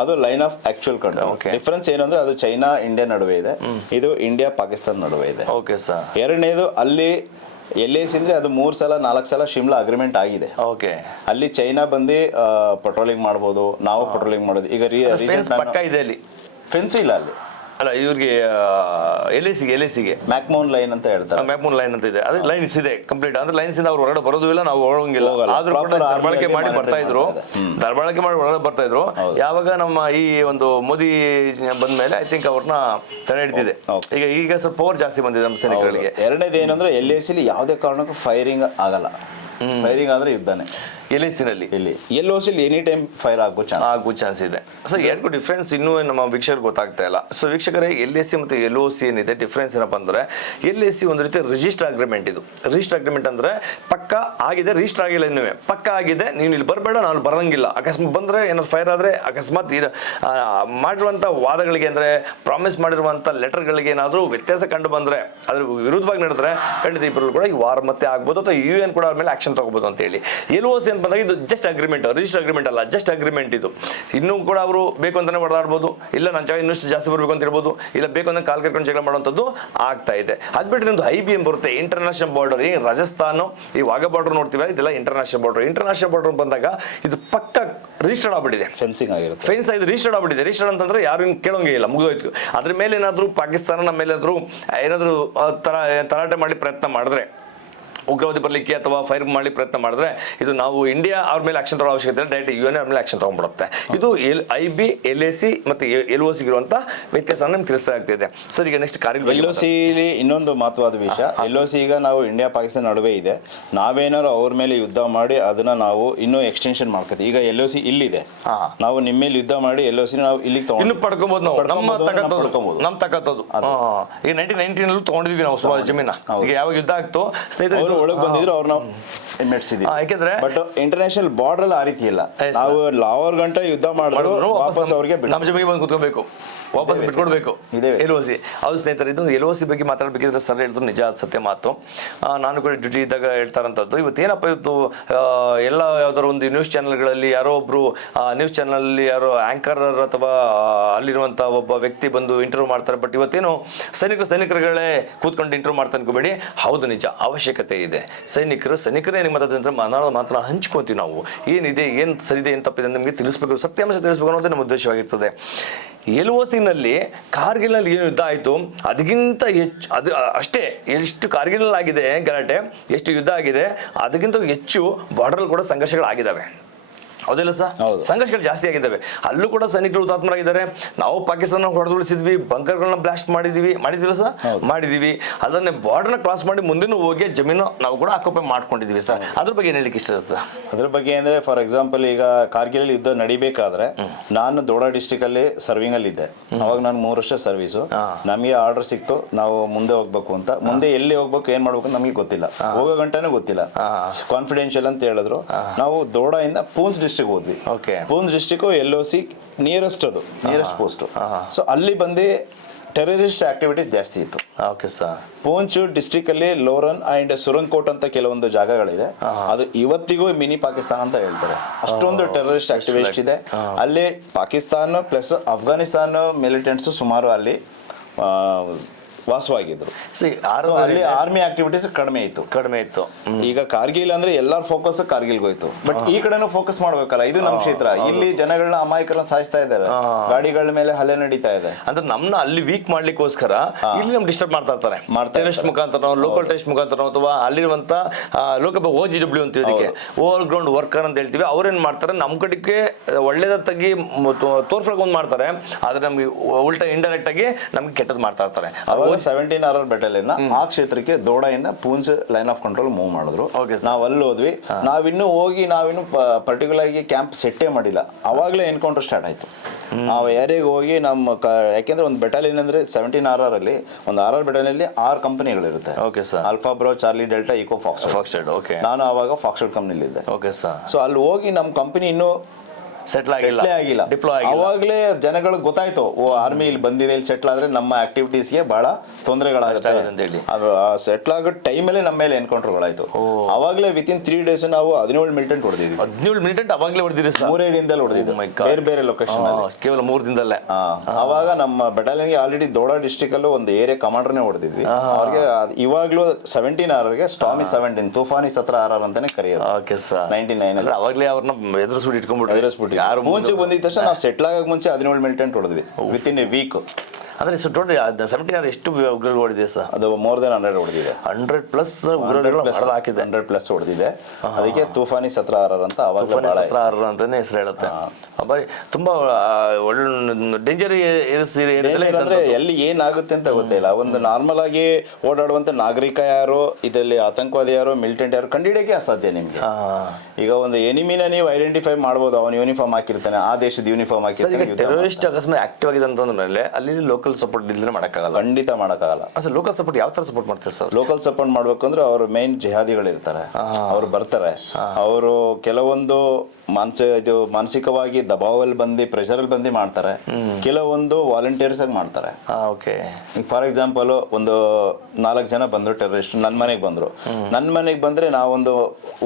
ಅದು line of actual control. Difference ಏನಂದ್ರೆ ಅದು ಚೈನಾ ಇಂಡಿಯಾ ನಡುವೆ ಇದೆ, ಇದು ಇಂಡಿಯಾ ಪಾಕಿಸ್ತಾನ ನಡುವೆ ಇದೆ. Okay sir. ಎರಡನೇದು ಅಲ್ಲಿ LAC ಅಂದ್ರೆ ಅದು 3 ಸಲ 4 ಸಲ ಶಿಮ್ಲಾ ಅಗ್ರಿಮೆಂಟ್ ಆಗಿದೆ. ಓಕೆ. ಅಲ್ಲಿ ಚೈನಾ ಬಂದು ಪೆಟ್ರೋಲಿಂಗ್ ಮಾಡ್ಬೋದು, ನಾವು ಪೆಟ್ರೋಲಿಂಗ್ ಮಾಡೋದು. ಈಗ ಪಕ್ಕ ಇದೆ ಅಲ್ಲಿ, ಫೆನ್ಸ್ ಇಲ್ಲ ಅಲ್ಲಿ. ಅಲ್ಲ ಇವ್ರಿಗೆ LACಗೆ ಮ್ಯಾಕ್ಮೋನ್ ಲೈನ್ ಅಂತ ಹೇಳ್ತಾರೆ. ಮ್ಯಾಕ್ಮೋನ್ ಲೈನ್ ಅಂತ ಇದೆ, ಅದು ಲೈನ್ಸ್ ಇದೆ ಕಂಪ್ಲೀಟ್. ಅಂದ್ರೆ ಲೈನ್ಸ್ ಇಂದ ಅವ್ರು ಹೊರಗಡೆ ಬರೋದು ಇಲ್ಲ, ನಾವು ಹೋಗಂಗಿಲ್ಲ. ಆದ್ರೂ ಕೂಡ ದರ್ಬಳಕೆ ಮಾಡಿ ಬರ್ತಾ ಇದ್ರು, ದರ್ಬಳಕೆ ಮಾಡಿ ಹೊರಗಡೆ ಬರ್ತಾ ಇದ್ರು. ಯಾವಾಗ ನಮ್ಮ ಈ ಒಂದು ಮೋದಿ ಬಂದ್ಮೇಲೆ ಐ ಥಿಂಕ್ ಅವ್ರನ್ನ ತಡೆ ಹಿಡಿದಿದೆ. ಈಗ ಸ್ವಲ್ಪ ಪವರ್ ಜಾಸ್ತಿ ಬಂದಿದೆ ನಮ್ಮ ಸೈನಿಕರಿಗೆ. ಎರಡನೇದು ಏನಂದ್ರೆ LAC ಯಾವುದೇ ಕಾರಣಕ್ಕೂ ಫೈರಿಂಗ್ ಆಗಲ್ಲ. ಫೈರಿಂಗ್ ಆದ್ರೆ ಯುದ್ಧನೇ. LACನಲ್ಲಿ LOC ಎನಿ ಟೈಮ್ ಫೈರ್ ಆಗೋ ಚಾನ್ಸ್ ಇದೆ. ಸೊ ಎರಡಕ್ಕೂ ಡಿಫ್ರೆನ್ಸ್ ಇನ್ನೂ ನಮ್ಮ ವೀಕ್ಷಕರಿಗೆ ಗೊತ್ತಾಗ್ತಾ ಇಲ್ಲ. ಸೊ ವೀಕ್ಷಕರೇ, LAC ಮತ್ತು LOC ಏನಿದೆ ಡಿಫ್ರೆನ್ಸ್ ಏನಪ್ಪ ಅಂದ್ರೆ, LAC ಒಂದು ರೀತಿ ರಿಜಿಸ್ಟರ್ ಅಗ್ರಿಮೆಂಟ್. ಇದು ರಿಜಿಸ್ಟರ್ ಅಗ್ರಿಮೆಂಟ್ ಅಂದ್ರೆ ಪಕ್ಕ ಆಗಿದೆ, ರಿಜಿಸ್ಟರ್ ಆಗಿಲ್ಲ ಇನ್ನೂ, ಪಕ್ಕ ಆಗಿದೆ, ನೀನು ಇಲ್ಲಿ ಬರಬೇಡ, ನಾನು ಬರಂಗಿಲ್ಲ. ಅಕಸ್ಮಾತ್ ಬಂದ್ರೆ ಏನಾದ್ರು ಫೈರ್ ಆದ್ರೆ, ಅಕಸ್ಮಾತ್ ಮಾಡಿರುವಂಥ ವಾದಗಳಿಗೆ ಅಂದ್ರೆ ಪ್ರಾಮಿಸ್ ಮಾಡಿರುವಂಥ ಲೆಟರ್ಗಳಿಗೆ ಏನಾದರೂ ವ್ಯತ್ಯಾಸ ಕಂಡು ಬಂದ್ರೆ, ಅದ್ರ ವಿರುದ್ಧವಾಗಿ ನಡೆದ್ರೆ ಖಂಡಿತ ಇಬ್ಬರು ಕೂಡ ಈ ವಾರ್ ಮತ್ತೆ ಆಗ್ಬೋದು, ಅಥವಾ UN ಕೂಡ ಅವ್ರ ಮೇಲೆ ಆಕ್ಷನ್ ತಗೋಬಹುದು ಅಂತ ಹೇಳಿ. LOC ಅಂತ ಬಂದಾಗ ಇದು ಜಸ್ಟ್ ಅಗ್ರಿಮೆಂಟ್, ರಿಜಿಸ್ಟರ್ ಅಗ್ರಿಮೆಂಟ್ ಅಲ್ಲ, ಜಸ್ಟ್ ಅಗ್ರಿಮೆಂಟ್. ಇದು ಇನ್ನೂ ಕೂಡ ಅವರು ಬೇಕು ಅಂತಾನೆ ಹೊಡೆದಾಡ್ಬೋದು, ಇಲ್ಲ ನನ್ನ ಜಾಗ ಇನ್ನಷ್ಟು ಜಾಸ್ತಿ ಬರಬೇಕು ಅಂತ ಹೇಳ್ಬೋದು, ಇಲ್ಲ ಬೇಕು ಅಂದ್ರೆ ಕಾಲ್ ಕರ್ಕೊಂಡು ಜಗಳ ಮಾಡುವಂಥದ್ದು ಆಗ್ತಾ ಇದೆ. ಅದು ಬಿಟ್ಟರೆ ಒಂದು IBM ಬರುತ್ತೆ, ಇಂಟರ್ನ್ಯಾಷನಲ್ ಬಾರ್ಡರ್. ಈ ರಾಜಸ್ಥಾನ ಈ ವಾಘಾ ಬಾರ್ಡರ್ ನೋಡ್ತೀವಿ, ಇದೆಲ್ಲ ಇಂಟರ್ನ್ಯಾಷನಲ್ ಬಾರ್ಡರ್. ಇಂಟರ್ನ್ಯಾಷನಲ್ ಬಾರ್ಡರ್ ಬಂದಾಗ ಇದು ಪಕ್ಕ ರಿಜಿಸ್ಟರ್ಡ್ ಆಗ್ಬಿಟ್ಟಿದೆ, ಫೆನ್ಸಿಂಗ್ ಆಗಿರುತ್ತೆ. ಫೆನ್ಸ್ ಆಗಿ ರಿಜಿಸ್ಟರ್ಡ್ ಆಗ್ಬಿಟ್ಟಿದೆ. ರಿಜಿಸ್ಟರ್ಡ್ ಅಂತಂದ್ರೆ ಯಾರು ಕೇಳೋಂಗೇ ಇಲ್ಲ, ಮುಗಿದೋಯ್ತು. ಅದ್ರ ಮೇಲೆ ಏನಾದರೂ ಪಾಕಿಸ್ತಾನ ನಮ್ಮ ಮೇಲೆ ಏನಾದರೂ ತರಾಟೆ ಮಾಡಿ ಪ್ರಯತ್ನ ಮಾಡಿದ್ರೆ, ಉಗ್ರವಾದಿ ಬರಲಿಕ್ಕೆ ಅಥವಾ ಫೈರ್ ಮಾಡಿ ಪ್ರಯತ್ನ ಮಾಡಿದ್ರೆ, ಇದು ನಾವು ಇಂಡಿಯಾ ಅವ್ರ ಮೇಲೆ ಆಕ್ಷನ್ ತಗೊಳ್ಳೋ ಅವಶ್ಯಕತೆ ಇಲ್ಲ, ಡೈರೆಕ್ಟ್ UN ಅವ್ರ ಮೇಲೆ ಆಕ್ಷನ್ ತಗೊಂಡ್ಬಿಡುತ್ತೆ. ಇದು IB, LAC ಮತ್ತು LOC ಇರುವಂತ ವ್ಯತ್ಯಾಸ ನಮ್ಗೆ ತಿಳಿಸ್ತಾ ಆಗ್ತಿದೆ. ಸರ್, ಈಗ ನೆಕ್ಸ್ಟ್ LOC ಇನ್ನೊಂದು ಮಹತ್ವದ ವಿಷಯ, LOC ಈಗ ನಾವು ಇಂಡಿಯಾ ಪಾಕಿಸ್ತಾನ ನಡುವೆ ಇದೆ, ನಾವೇನಾದ್ರು ಅವ್ರ ಮೇಲೆ ಯುದ್ಧ ಮಾಡಿ ಅದನ್ನ ನಾವು ಇನ್ನೂ ಎಕ್ಸ್ಟೆನ್ಷನ್ ಮಾಡ್ಕೊತೀವಿ. ಈಗ LOC ಇಲ್ಲಿದೆ, ನಾವು ನಿಮ್ಮ ಮೇಲೆ ಯುದ್ಧ ಮಾಡಿ LOC ನಾವು ಇಲ್ಲಿಗೆ ಇನ್ನು ಪಡ್ಕೋಬಹುದು, ನಾವು ನಮ್ಮ ತಗೋದು. ಈಗ 1919 ತಗೊಂಡಿದ್ವಿ ನಾವು ಸುಮಾರು ಜಮೀನ. ಈಗ ಯಾವಾಗ ಯುದ್ಧ ಆಗ್ತೋ ಸ್ನೇಹಿತರೆ ಒಳಗೆ ಬಂದಿದ್ರು ಅವ್ರು ನಾವು ಮೆಡ್ಸಿದ್ವಿ. ಯಾಕೆಂದ್ರೆ ಬಟ್ ಇಂಟರ್ನ್ಯಾಷನಲ್ ಬಾರ್ಡರ್ ಅಲ್ಲಿ ಆ ರೀತಿ ಇಲ್ಲ. ನಾವು ಲಾವರ್ ಗಂಟೆ ಯುದ್ಧ ಮಾಡಿದ್ರು ವಾಪಸ್ ಅವ್ರಿಗೆ ನಮ್ಮ ಜಮೀನಿಗೆ ಬಂದು ಕೂತ್ಕೋಬೇಕು, ವಾಪಸ್ ಬಿಟ್ಕೊಡ್ಬೇಕು. LOC ಅದು ಸ್ನೇಹಿತರೆ, ಇದು LOC ಬಗ್ಗೆ ಮಾತಾಡಬೇಕಿದ್ರೆ ಸರ್ ಹೇಳಿದ್ರು ನಿಜ, ಸತ್ಯ ಮಾತು. ನಾನು ಕೂಡ ಡ್ಯೂಟಿ ಇದ್ದಾಗ ಹೇಳ್ತಾರಂಥದ್ದು. ಇವತ್ತೇನಪ್ಪ, ಇವತ್ತು ಎಲ್ಲ ಯಾವ್ದಾದ್ರು ಒಂದು ನ್ಯೂಸ್ ಚಾನೆಲ್ಗಳಲ್ಲಿ ಯಾರೋ ಒಬ್ರು ನ್ಯೂಸ್ ಚಾನಲಲ್ಲಿ ಯಾರೋ ಆಂಕರ್ ಅಥವಾ ಅಲ್ಲಿರುವಂಥ ಒಬ್ಬ ವ್ಯಕ್ತಿ ಬಂದು ಇಂಟರ್ವ್ಯೂ ಮಾಡ್ತಾರೆ. ಬಟ್ ಇವತ್ತೇನು ಸೈನಿಕರುಗಳೇ ಕೂತ್ಕೊಂಡು ಇಂಟರ್ವ್ಯೂ ಮಾಡ್ತಾ ಅನ್ಕೋಬೇಡಿ. ಹೌದು, ನಿಜ, ಅವಶ್ಯಕತೆ ಇದೆ. ಸೈನಿಕರೇ ನಿಮಗೆ ಮಾತ್ರ ಹಂಚ್ಕೋತೀವಿ ನಾವು. ಏನಿದೆ, ಏನು ಸರಿದೆ, ಏನು ತಪ್ಪಿದೆ ಅಂತ ನಿಮಗೆ ತಿಳಿಸ್ಬೇಕು, ಸತ್ಯಾಂಶ ತಿಳಿಸ್ಬೇಕು ಅನ್ನೋದೇ ನಮ್ಮ ಉದ್ದೇಶವಾಗಿರ್ತದೆ. LOCನಲ್ಲಿ ಕಾರ್ಗಿಲ್ನಲ್ಲಿ ಏನು ಯುದ್ಧ ಆಯಿತು ಅದಕ್ಕಿಂತ ಹೆಚ್ಚು, ಅದು ಅಷ್ಟೇ, ಎಷ್ಟು ಕಾರ್ಗಿಲ್ ಆಗಿದೆ ಗಲಾಟೆ, ಎಷ್ಟು ಯುದ್ಧ ಆಗಿದೆ, ಅದಕ್ಕಿಂತ ಹೆಚ್ಚು ಬಾರ್ಡರ್ ಕೂಡ ಸಂಘರ್ಷಗಳಾಗಿದ್ದಾವೆ. ಹೌದಿಲ್ಲ ಸರ್? ಸಂಘರ್ಷಗಳು ಜಾಸ್ತಿ ಆಗಿದ್ದಾವೆ. ಅಲ್ಲೂ ಕೂಡ ಸೈನಿಕರು ಹುತಾತ್ಮರಾಗಿದ್ದಾರೆ. ನಾವು ಪಾಕಿಸ್ತಾನ ಹೊಡೆದುಳಿಸಿದ್ವಿ, ಬಂಕರ್ಗಳನ್ನ ಬ್ಲಾಸ್ಟ್ ಮಾಡಿದಿಲ್ಲ ಸರ್? ಮಾಡಿದೀವಿ. ಅದನ್ನೇ ಬಾರ್ಡರ್ನ ಕ್ರಾಸ್ ಮಾಡಿ ಮುಂದಿನ ಹೋಗಿ ಜಮೀನು ನಾವು ಕೂಡ ಆಕ್ಯುಪೈ ಮಾಡ್ಕೊಂಡಿದೀವಿ ಸರ್. ಅದ್ರ ಬಗ್ಗೆ ಏನು ಹೇಳಿಕ್ಕೆ ಇಷ್ಟ ಸರ್? ಅದ್ರ ಬಗ್ಗೆ ಅಂದ್ರೆ, ಫಾರ್ ಎಕ್ಸಾಂಪಲ್, ಈಗ ಕಾರ್ಗಿಲ್ ಯುದ್ಧ ನಡಿಬೇಕಾದ್ರೆ ನಾನು ದೋಡಾ ಡಿಸ್ಟಿಕ್ ಅಲ್ಲಿ ಸರ್ವಿಂಗ್ ಅಲ್ಲಿ ಇದ್ದೆ. ಅವಾಗ ನಾನು 3 ವರ್ಷ ಸರ್ವಿಸು. ನಮಗೆ ಆರ್ಡರ್ ಸಿಕ್ತು ನಾವು ಮುಂದೆ ಹೋಗ್ಬೇಕು ಅಂತ. ಮುಂದೆ ಎಲ್ಲಿ ಹೋಗ್ಬೇಕು, ಏನ್ ಮಾಡ್ಬೇಕು ಅಂತ ನಮಗೆ ಗೊತ್ತಿಲ್ಲ, ಹೋಗೋ ಗಂಟೆನೂ ಗೊತ್ತಿಲ್ಲ. ಕಾನ್ಫಿಡೆನ್ಷಿಯಲ್ ಅಂತ ಹೇಳಿದ್ರು. ನಾವು ದೋಡಾ ಇಂದ ಪೂಂಚ್ ಡಿಸ್ಟ್ರಿಕ್ಟ್ ಹೋದ್ವಿ. Poonch district LOC nearest post. So ಅಲ್ಲಿ ಬಂದು ಟೆರರಿಸ್ಟ್ ಆಕ್ಟಿವಿಟೀಸ್ ಜಾಸ್ತಿ ಇತ್ತು. ಪೂಂಚ್ ಡಿಸ್ಟ್ರಿಕ್ಟ್ ಅಲ್ಲಿ ಲೋರನ್ ಅಂಡ್ ಸುರಂಗ್ಕೋಟ್ ಅಂತ ಕೆಲವೊಂದು ಜಾಗಗಳಿದೆ. ಅದು ಇವತ್ತಿಗೂ ಮಿನಿ ಪಾಕಿಸ್ತಾನ ಅಂತ ಹೇಳ್ತಾರೆ. ಅಷ್ಟೊಂದು ಟೆರರಿಸ್ಟ್ ಆಕ್ಟಿವಿಸ್ಟ್ ಇದೆ ಅಲ್ಲಿ. ಪಾಕಿಸ್ತಾನ ಪ್ಲಸ್ ಅಫ್ಘಾನಿಸ್ತಾನ ಮಿಲಿಟೆಂಟ್ಸ್ ಸುಮಾರು ಅಲ್ಲಿ ವಾಸವಾಗಿದ್ರು. ಅಲ್ಲಿ ಆರ್ಮಿ ಆಕ್ಟಿವಿಟೀಸ್ ಕಡಿಮೆ ಇತ್ತು. ಈಗ ಕಾರ್ಗಿಲ್ ಅಂದ್ರೆ ಎಲ್ಲಾರ ಫೋಕಸ್ ಕಾರ್ಗಿಲ್ಗೆ ಹೋಯ್ತು. ಬಟ್ ಈ ಕಡೆನೂ ಫೋಕಸ್ ಮಾಡ್ಬೇಕಲ್ಲ, ಇದು ನಮ್ಮ ಕ್ಷೇತ್ರ. ಇಲ್ಲಿ ಜನಗಳನ್ನ ಅಮಾಯಕರನ್ನ ಸಾಯಿಸ್ತಾ ಇದ್ದಾರೆ, ಗಾಡಿಗಳ ಮೇಲೆ ಹಲ್ಲೆ ನಡೀತಾ ಇದೆ. ಅಂದ್ರೆ ನಮ್ನ ಅಲ್ಲಿ ವೀಕ್ ಮಾಡ್ಲಿಕ್ಕೋಸ್ಕರ ಇಲ್ಲಿ ನಮ್ ಡಿಸ್ಟರ್ಬ್ ಮಾಡ್ತಾ ಇರ್ತಾರೆ. ಟೆರರಿಸ್ಟ್ ಮುಖಾಂತರ, ಲೋಕಲ್ ಟೆಸ್ಟ್ ಮುಖಾಂತರ, ಅಥವಾ ಅಲ್ಲಿರುವಂತ ಲೋಕಲ್ OGW ಅಂತ ಇದಕ್ಕೆ ಓವರ್ ಗ್ರೌಂಡ್ ವರ್ಕರ್ ಅಂತ ಹೇಳ್ತೀವಿ. ಅವ್ರೇನ್ ಮಾಡ್ತಾರೆ, ನಮ್ ಕಡೆಗೆ ಒಳ್ಳೇದಾಗಿ ತೋರ್ಸಕ್ ಒಂದ್ ಮಾಡ್ತಾರೆ, ಆದ್ರೆ ನಮ್ಗೆ ಉಲ್ಟಾ ಇಂಡೈರೆಕ್ಟ್ ಆಗಿ ನಮ್ಗೆ ಕೆಟ್ಟದ್ ಮಾಡ್ತಾ ಇರ್ತಾರೆ. 17 RR ಬೆಟಾಲಿಯನ್ ಆ ಕ್ಷೇತ್ರಕ್ಕೆ ದೋಡಾಯಿಂದ Poonch line of control move ಮಾಡಿದ್ರು. ನಾವ್ ಅಲ್ಲಿ ಹೋದ್ವಿ. ನಾವಿನ್ನು ಪರ್ಟಿಕ್ಯುಲರ್ ಆಗಿ ಕ್ಯಾಂಪ್ ಸೆಟ್ಟೇ ಮಾಡಿಲ್ಲ, ಅವಾಗಲೇ ಎನ್ಕೌಂಟರ್ ಸ್ಟಾರ್ಟ್ ಆಯ್ತು. ನಾವು ಏರಿಯಾಗೆ ಹೋಗಿ ನಮ್ಮ ಯಾಕೆಂದ್ರೆ ಒಂದು ಬೆಟಾಲಿಯನ್ ಅಂದ್ರೆ 17 RR ಅಲ್ಲಿ ಒಂದು RR ಬೆಟಾಲಿಯನ್ ಅಲ್ಲಿ 6 ಕಂಪನಿಗಳಿರುತ್ತೆ. Alpha bravo, charlie, delta, echo, foxtrot. ನಾನು ಆವಾಗ ಫಾಕ್ಸ್ಟೆಡ್ ಕಂಪನಿಲಿ ಇದ್ದೆ. ಸೊ ಅಲ್ಲಿ ಹೋಗಿ ನಮ್ಮ ಕಂಪನಿ ಇನ್ನೂ ಸೆಟ್ಲ್ ಆಗಿಲ್ಲ, ಡಿಪ್ಲೋ ಆಗಿಲ್ಲ. ಅವಾಗಲೇ ಜನಗಳಿಗೆ ಗೊತ್ತಾಯ್ತು, ಓ ಆರ್ಮಿ ಇಲ್ಲಿ ಬಂದಿದೆ, ಇಲ್ಲಿ ಸೆಟ್ಲ್ ಆದ್ರೆ ನಮ್ಮ ಆಕ್ಟಿವಿಟೀಸ್ಗೆ ಬಹಳ ತೊಂದರೆಗಳಾಗುತ್ತೆ ಅಂತೇಳಿ. ಅದು ಸೆಟ್ಲ್ ಆಗೋ ಟೈಮಲ್ಲೇ ನಮ್ಮ ಮೇಲೆ ಎನ್ಕೌಂಟರ್ಗಳಾಯ್ತು. ಅವಾಗಲೇ ವಿತಿನ್ 3 days ನಾವು 17 ಮಿಲಿಟೆಂಟ್ ಹೊಡೆದಿದ್ವಿ. 17 ಮಿಲಿಟೆಂಟ್ ಅವಾಗಲೇ ಹೊಡೆದಿರಿ ಸರ್? 3 ದಿನದಲ್ಲಿ ಹೊಡೆದಿದ್ದು, ಬೇರೆ ಬೇರೆ ಲೊಕೇಶನ್. ಕೇವಲ 3 ದಿನದಲ್ಲೇ. ಅವಾಗ ನಮ್ಮ ಬೆಟಾಲಿಯನ್ಗೆ ಆಲ್ರೆಡಿ ದೋಡಾ ಡಿಸ್ಟ್ರಿಕ್ಟ್ ಅಲ್ಲೂ ಒಂದು ಏರಿಯಾ ಕಮಾಂಡರ್ನೇ ಹೊಡೆದಿದ್ವಿ. ಅವ್ರಿಗೆ ಇವಾಗ್ಲೂ 17 RRಗೆ ಸ್ಟಾಮಿ 17 ತೂಫಾನಿ 17 RR ಅಂತಾನೆ ಕರೆಯೋದು. Okay sir. 99 ಅಲ್ಲಿ ಅವಾಗಲೇ ಅವ್ರನ್ನ ಎದುರಿಸ್ಬಿಟ್ಟು ಇಟ್ಕೊಂಡ್ಬಿಟ್ರು. ಯಾರು ಮುಂಚೆ ಬಂದಿದ ತಕ್ಷಣ ನಾವು ಸೆಟ್ಲ್ ಆಗಕ್ಕೆ ಮುಂಚೆ 17 ಮಿಲಿಟೆಂಟ್ ಹೊಡೆದ್ವಿ ವಿತಿನ್ ಎ ವೀಕ್. ಅಂದ್ರೆ ಟೋಟಲ್ 17 RR ಎಷ್ಟು ಉಗ್ರಗಳು ಹೊಡೆದಿದೆ ಸರ್? ಅದು ಮೋರ್ ದೆನ್ 100 ಹೊಡೆದಿದೆ. 100+ ಉಗ್ರಗಳು ಹಾಕಿದೆ. 100+ ಹೊಡೆದಿದೆ. ಅದಕ್ಕೆ ತೂಫಾನಿ 17 RR ಅಂತ ಅವಾಗ 17 RR ಅಂತಾನೆ ಹೆಸರು ಹೇಳುತ್ತೆ. ಬಾರಿ ತುಂಬಾ ಒಳ್ಳೆ ಡೇಂಜರ್ ಅಂದ್ರೆ ಎಲ್ಲಿ ಏನಾಗುತ್ತೆ ಅಂತ ಗೊತ್ತಿಲ್ಲ. ಒಂದು ನಾರ್ಮಲ್ ಆಗಿ ಓಡಾಡುವಂತ ನಾಗರಿಕ ಯಾರು, ಇದರಲ್ಲಿ ಆತಂಕವಾದಿ ಯಾರು, ಮಿಲಿಟೆಂಟ್ ಯಾರು ಕಂಡುಹಿಡಿಯಕ್ಕೆ ಅಸಾಧ್ಯ ನಿಮ್ಗೆ. ಈಗ ಒಂದು ಎನಿಮಿನ ನೀವು ಐಡೆಂಟಿಫೈ ಮಾಡ್ಬೋದು, ಅವನು ಯೂನಿಫಾರ್ಮ್ ಹಾಕಿರ್ತಾನೆ, ಆ ದೇಶದ ಯೂನಿಫಾರ್ಮ್ ಹಾಕಿರ್ತಾನೆ. ಟೆರರಿಸ್ಟ್ ಅಕಸ್ಮಾತ್ ಆಕ್ಟಿವ್ ಆಗಿದೆ ಅಂತಂದ್ರೆ ಅಲ್ಲಿ ಲೋಕಲ್ ಸಪೋರ್ಟ್ ಇಲ್ಲದೆ ಮಾಡಕ್ಕಾಗಲ್ಲ, ಖಂಡಿತ ಮಾಡಕ್ಕಾಗಲ್ಲ. ಸರ್ ಲೋಕಲ್ ಸಪೋರ್ಟ್ ಯಾವ ತರ ಸಪೋರ್ಟ್ ಮಾಡ್ತಾರೆ ಸರ್? ಲೋಕಲ್ ಸಪೋರ್ಟ್ ಮಾಡ್ಬೇಕು ಅಂದ್ರೆ ಅವರು ಮೇನ್ ಜಿಹಾದಿಗಳು ಇರ್ತಾರೆ, ಅವ್ರು ಬರ್ತಾರೆ. ಅವರು ಕೆಲವೊಂದು ಮಾನಸಿಕವಾಗಿ ದಬಾವಲ್ಲಿ ಬಂದು ಪ್ರೆಷರಲ್ಲಿ ಬಂದು ಮಾಡ್ತಾರೆ, ಕೆಲವೊಂದು ವಾಲಂಟಿಯರ್ಸ್ ಆಗಿ ಮಾಡ್ತಾರೆ. ಫಾರ್ ಎಕ್ಸಾಂಪಲ್ ಒಂದು 4 ಜನ ಬಂದ್ರು ಟೆರರಿಸ್ಟ್ ನನ್ನ ಮನೆಗೆ ಬಂದ್ರು. ನನ್ನ ಮನೆಗೆ ಬಂದ್ರೆ ನಾವೊಂದು